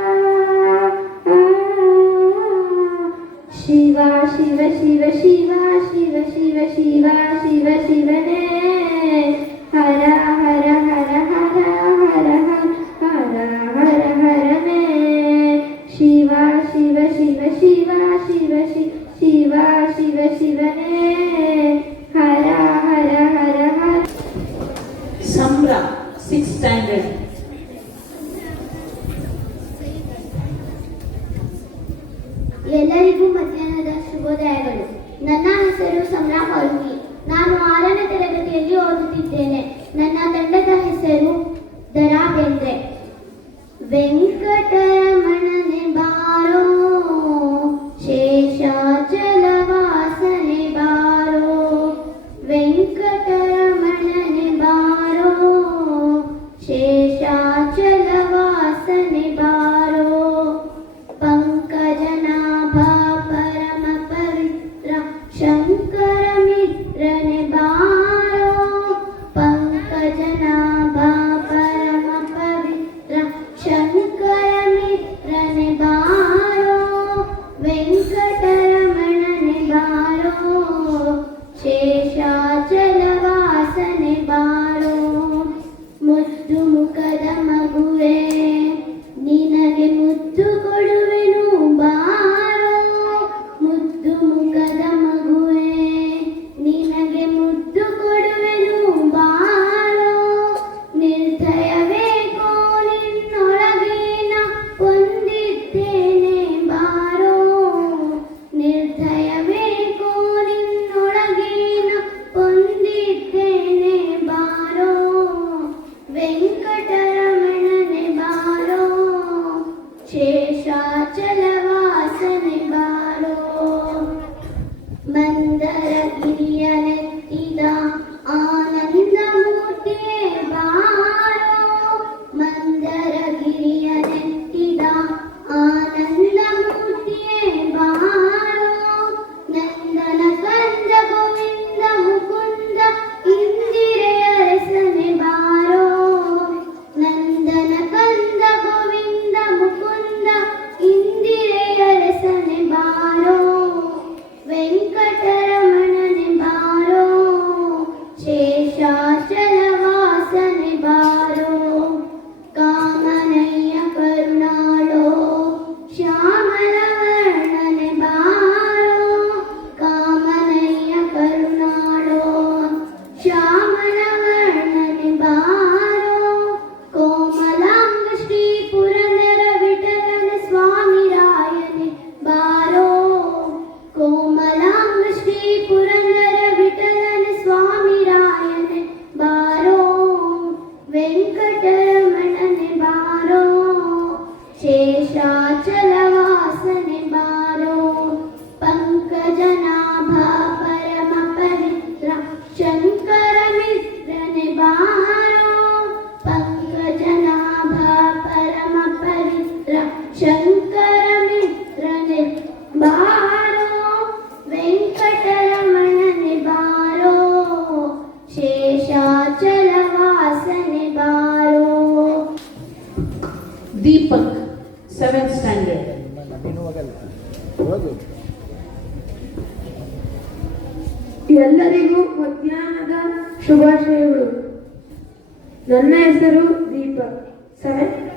ಶಿವ ಶಿವ ಶಿವ ಶಿವ ಶಿವ ಶಿವ ಶಿವ ಶಿವ ಶಿವನೇ, ಹರ ಹರ ಹರ ಹರ ಹರ ಹರ ಹರ ಹರನೇ. ಶಿವ ಶಿವ ಶಿವ ಶಿವ ಶಿವ ಶಿವ ಶಿವ ಶಿವನೇ, ಹರ ಹರ ಹರ ಹರ. Samra, 6th standard. ಎಲ್ಲರಿಗೂ ಮಧ್ಯಾಹ್ನದ ಶುಭೋದಯಗಳು. ನನ್ನ ಹೆಸರು ಸಮರಾ ಕೌಲ್ಗಿ. ನಾನು 6ನೇ ತರಗತಿಯಲ್ಲಿ ಓದುತ್ತಿದ್ದೇನೆ. ನನ್ನ ತಂಡದ ಹೆಸರು ದರಾ ಬೇಂದ್ರೆ. ವೆಂಕಟರಮಣನೆ ಬಾರೋ, ಶೇಷಾಚಲವಾಸನೆ ಬಾರೋ. ವೆಂಕಟರಮಣನೆ ಬಾರೋ, ಶೇಷಾಚಲವಾಸನೆ ಬಾರೋ. ಪಂಕಜನಾಭ ಪರಮ ಪವಿತ್ರ ಶಂಕರ ಮಿತ್ರನೆ ಬಾರೋ. ಪಂಕಜನಾಭ ಪರಮ ಪವಿತ್ರ ಶಂಕರ ಮಿತ್ರನೆ ಬಾರೋ. ವೆಂಕಟರಮಣನೆ ಬಾರೋ, ಶೇಷಾಚಲವಾಸನೆ ಬಾರೋ. ಮುದ್ದು ಮುಖದ ಮಗುವೆ, ನಿನಗೆ ಮುದ್ದು ಕೊಡುವೆನು ಬಾರೋ. ಮುದ್ದು ಮುಖದ ಮಗುವೆ, ನಿನಗೆ ಮುದ್ದು ಕೊಡುವೆನು ಬಾರೋ. ನಿರ್ದಯವೇಕೋ ನಿನ್ನೊಳಗಿನ ಹೊಂದಿದ್ದೇನೆ ಬಾರೋ. ನಿರ್ದಯವೇಕೋ ನಿನ್ನೊಳಗಿನ ಹೊಂದಿದ್ದೇನೆ ಬಾರೋ. ವೆಂಕಟರಮಣನೆ ಬಾರೋ, ಶೇಷಾಚಲವಾಸನೆ ಬಾರೋ. ಮಂದರಗಿರಿಯ ನೆತ್ತಿದ ಆನಂದ ಮೂರ್ತಿಯೇ ಬಾರೋ. ಮಂದರಗಿರಿಯ ನೆತ್ತಿದ ಆನಂದ ಮೂರ್ತಿಯೇ ಬಾರೋ. ನಂದನ ಕಂದ ಗೋವಿಂದ ಮುಕುಂದ ಇಂದಿರೆಯ ರಸನೆ ಬಾರೋ. ನಂದನ ಕಂದ ಗೋವಿಂದ ಶೇಷಾಚಲವಾಸನೆ ಬಾರೋ ಪಂಕಜನಾಭ ಪರಮ ಪವಿತ್ರ ಶಂಕರ ಮಿತ್ರನೆ ಬಾರೋ ಪಂಕಜನಾಭ ಪರಮ ಪವಿತ್ರ ಶಂಕರ ಮಿತ್ರನೆ ಬಾರೋ ವೆಂಕಟರಮಣನೆ ಬಾರೋ ಶೇಷಾಚಲವಾಸನೆ ಬಾರೋ. Deepak, 7th standard. ಎಲ್ಲರಿಗೂ ಮಧ್ಯಾಹ್ನದ ಶುಭಾಶಯಗಳು. ನನ್ನ ಹೆಸರು ದೀಪಕ್.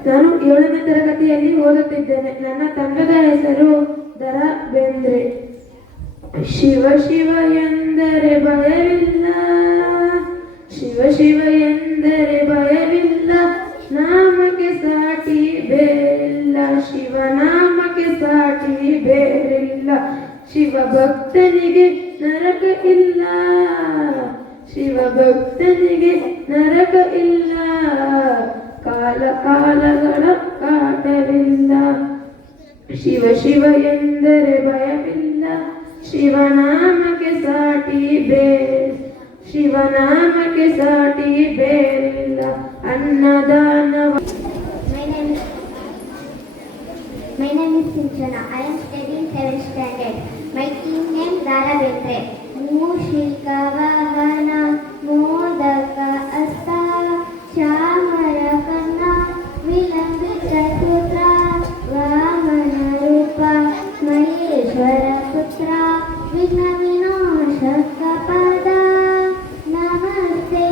ನಾನು 7ನೇ ತರಗತಿಯಲ್ಲಿ ಓದುತ್ತಿದ್ದೇನೆ. ನನ್ನ ತಂಡದ ಹೆಸರು ದರ ಬೇಂದ್ರೆ. ಶಿವ ಶಿವ ಎಂದರೆ ಭಯವಿಲ್ಲ, ಶಿವ ಶಿವ ಎಂದರೆ ಭಯವಿಲ್ಲ, ನಾಮಕ್ಕೆ ಸಾಟಿ ಬೇರಿಲ್ಲ, ಶಿವನಾಮಕ್ಕೆ ಸಾಟಿ ಬೇರಿಲ್ಲ, ಶಿವ ಭಕ್ತನಿಗೆ ನರಕ ಇಲ್ಲ, ಶಿವ ಭಕ್ತನಿಗೆ ನರಕ ಇಲ್ಲ, ಕಾಲ ಕಾಲಗಳ ಕಾಟವಿಲ್ಲ. ಶಿವ ಶಿವ ಎಂದರೆ ಭಯವಿಲ್ಲ, ಶಿವನಾಮಕ್ಕೆ ಸಾಟಿ ಬೇರೆ, ಶಿವನಾಮಕ್ಕೆ ಸಾಟಿ ಬೇರಿಲ್ಲ. ಅನ್ನದಾನವ. My name is Sinchana. I am studying 7th standard. My team name Dara Betre. Mushika Vahana Modaka Asta Chamara Kanna Vilambita Sutra Vamana Rupa Maheshwara Putra Vigna Vinashaka Pada. Namaste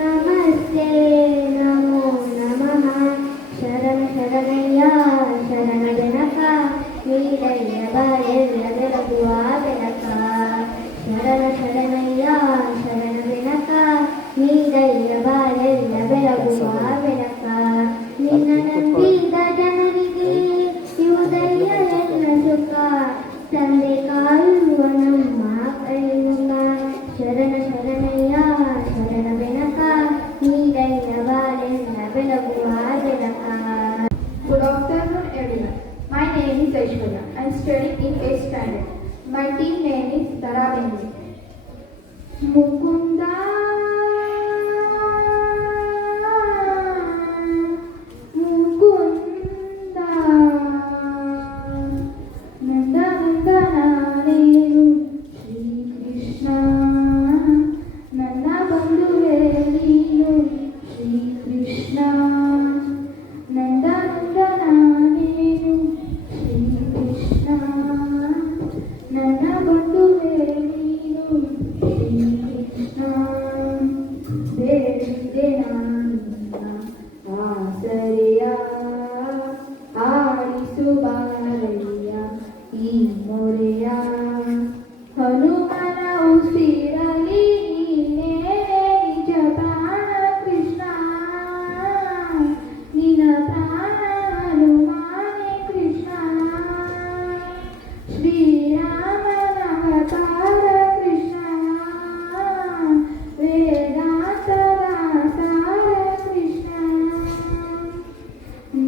Namaste Namo Namaha Sharan Sharanaya ಶರಣ ಜನಕ ನೀರಯ್ಯ ಬಾಯಲ್ಲ ಬೆಳಗುವ ಬೆಳಕ ಶರಣ ಶರಣಯ್ಯ ಶರಣ ಬೆಳಕ ನೀರಯ್ಯ ಬಾಯಲ್ಲ ಬೆಳಗುವ ಬೆಳಕ ನಿನ್ನ ನಂಬಿದ ಜನರಿಗೆ ಇವುದಯ್ಯ ಎಲ್ಲ ಸುಖ ತಂದೆ ಕಾಯುವ ನಮ್ಮ ಕೈಯುಗ ಶರಣ ಶರಣಯ್ಯ ಶರಣ ಬೆಳಕ ನೀರಯ್ಯ ಬಾಯಲ್ಲ ಬೆಳಗುವ ಬೆಳಕ. Good afternoon, everyone. My name is Aishwarya. I am studying in 8th standard. My team name is Dara Bendre. Mukunda, Mukunda, Nanda Nanda Nanu, Shri Krishna, Nanda Bandhuve Neenu, Shri Krishna. Nanda Nanda Nanu, Shri Krishna, Nanda Bandhuve Neenu, Shri Krishna. Devide Nanda Asariya Arisu Baraya Ee Moreya Hanumana Usirali Neene Nija Prana Krishna Nina Prana Hanumane Krishna Shri Rama Navatara Krishna Vedanta Dasara Krishna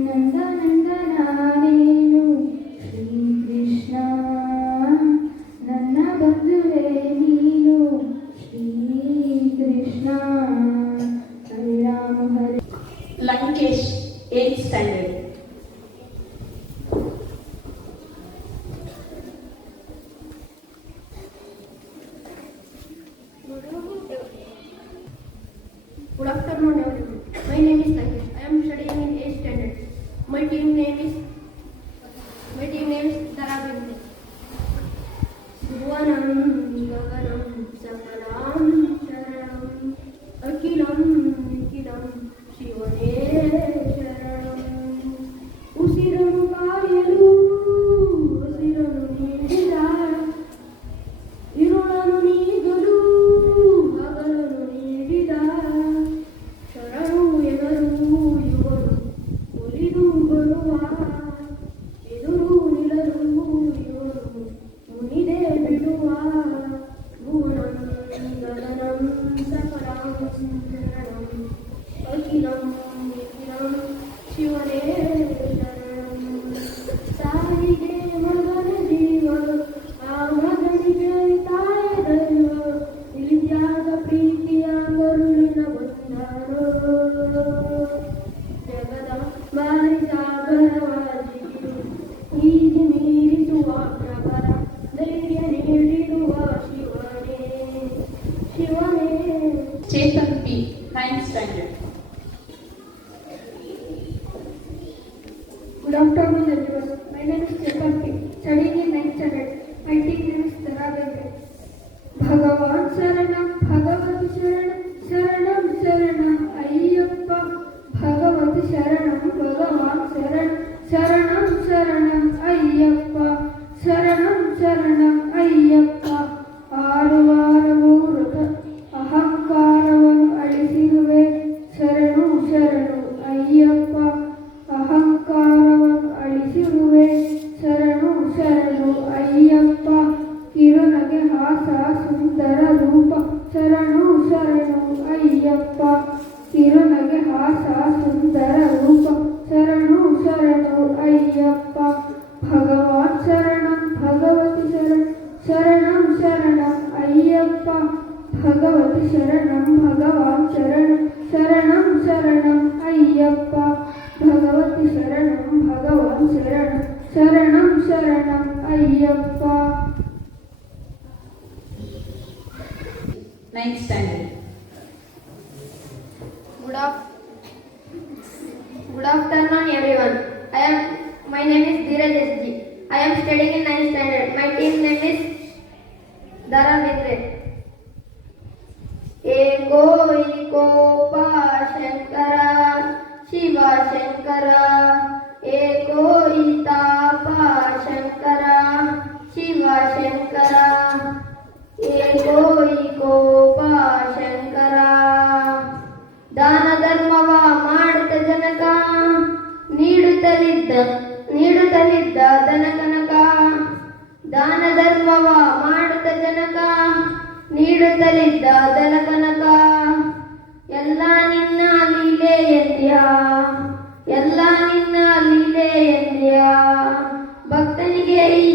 Nanda Nanda Nanu Shri Krishna Nana Bandhuve Neenu Shri Krishna Hare Rama Hare. Lankesh, 8th standard. Good afternoon, everyone. My name is Lankesh. I am studying in 8th standard. My team name is Dara Bendre. Bhuvanam Gaganam Sakalam Sharanam Akilam Nikilam Shivane Sharanam. Usiranu Kariyalu Usiranu Nidida Irulanu Nigalu Hagalanu Nidida ಶರಣು ಎವರು ಇವರು ಒಲಿದು ಬರುವ ಸಾಗರವಾಗಿರು ಈಜು ಮೀರಿಸುವ ಪ್ರಭರ ಧೈರ್ಯ ನೀಡಿರುವ ಶಿವನೇ ಶಿವನೇ. Chetan P, 9th standard. Good afternoon, everyone. My name is Chetan P, studying in 9th standard. My team name is Dharabendra. Bhagavan Sharanam, Bhagavati Sharanam, Sharanam Sharanam Ayyappa. Bhagavati Sharanam, Bhagavan Sharanam, Sharanam Sharanam Ayyappa. Sharanam Sharanam Ayyappa. ಆರುವಾರವೂರದ ಅಹಂಕಾರವನ್ನು ಅಳಿಸಿರುವೆ ಶರಣು ಶರಣು ಅಯ್ಯಪ್ಪ. ಅಹಂಕಾರವನ್ನು ಅಳಿಸಿರುವೆ ಶರಣು ಶರಣು ಅಯ್ಯಪ್ಪ. ಕಿರುನಗೆ ಹಾಸ ಸುಂದರ ರೂಪ ಶರಣು ಶರಣು ಅಯ್ಯಪ್ಪ. ಕಿರುನಗೆ ಹಾಸ ಸುಂದರ ರೂಪ ಶರಣು ಶರಣು ಅಯ್ಯಪ್ಪ. ಭಗವಾನ್ ಶರಣಂ ಭಗವತಿ ಶರಣಂ ಶರಣಂ ಅಯ್ಯಪ್ಪ. ಭಗವತಿ ಶರಣಂ ಭಗವಾನ್ ಶರಣಂ ಶರಣಂ ಅಯ್ಯಪ್ಪ. ಭಗವತಿ ಶರಣಂ ಭಗವಾನ್ ಶರಣಂ ಶರಣಂ Ayyappa. 9th standard. Good afternoon, everyone. My name is Dheeraj S.G. I am studying in 9th standard. My team name is Dharabendra. Eko ikopa Shankara, Shiva Shankara. Eko itapa Shankara, Shiva Shankara. Eko ikopa Shankara. ದಾನ ಧರ್ಮವ ಮಾಡುತ್ತ ಜನಕ ನೀಡುತ್ತಲಿದ್ದ ದನಕನಕ. ದಾನ ಧರ್ಮವ ಮಾಡುತ್ತ ಜನಕ ನೀಡುತ್ತಲಿದ್ದ ದನಕನಕ. ಎಲ್ಲ ನಿನ್ನ ಲೀಲೆ ಎಂದ್ಯ, ಎಲ್ಲ ನಿನ್ನ ಲೀಲೆ ಎಂದ್ಯ. ಭಕ್ತನಿಗೆ ಈ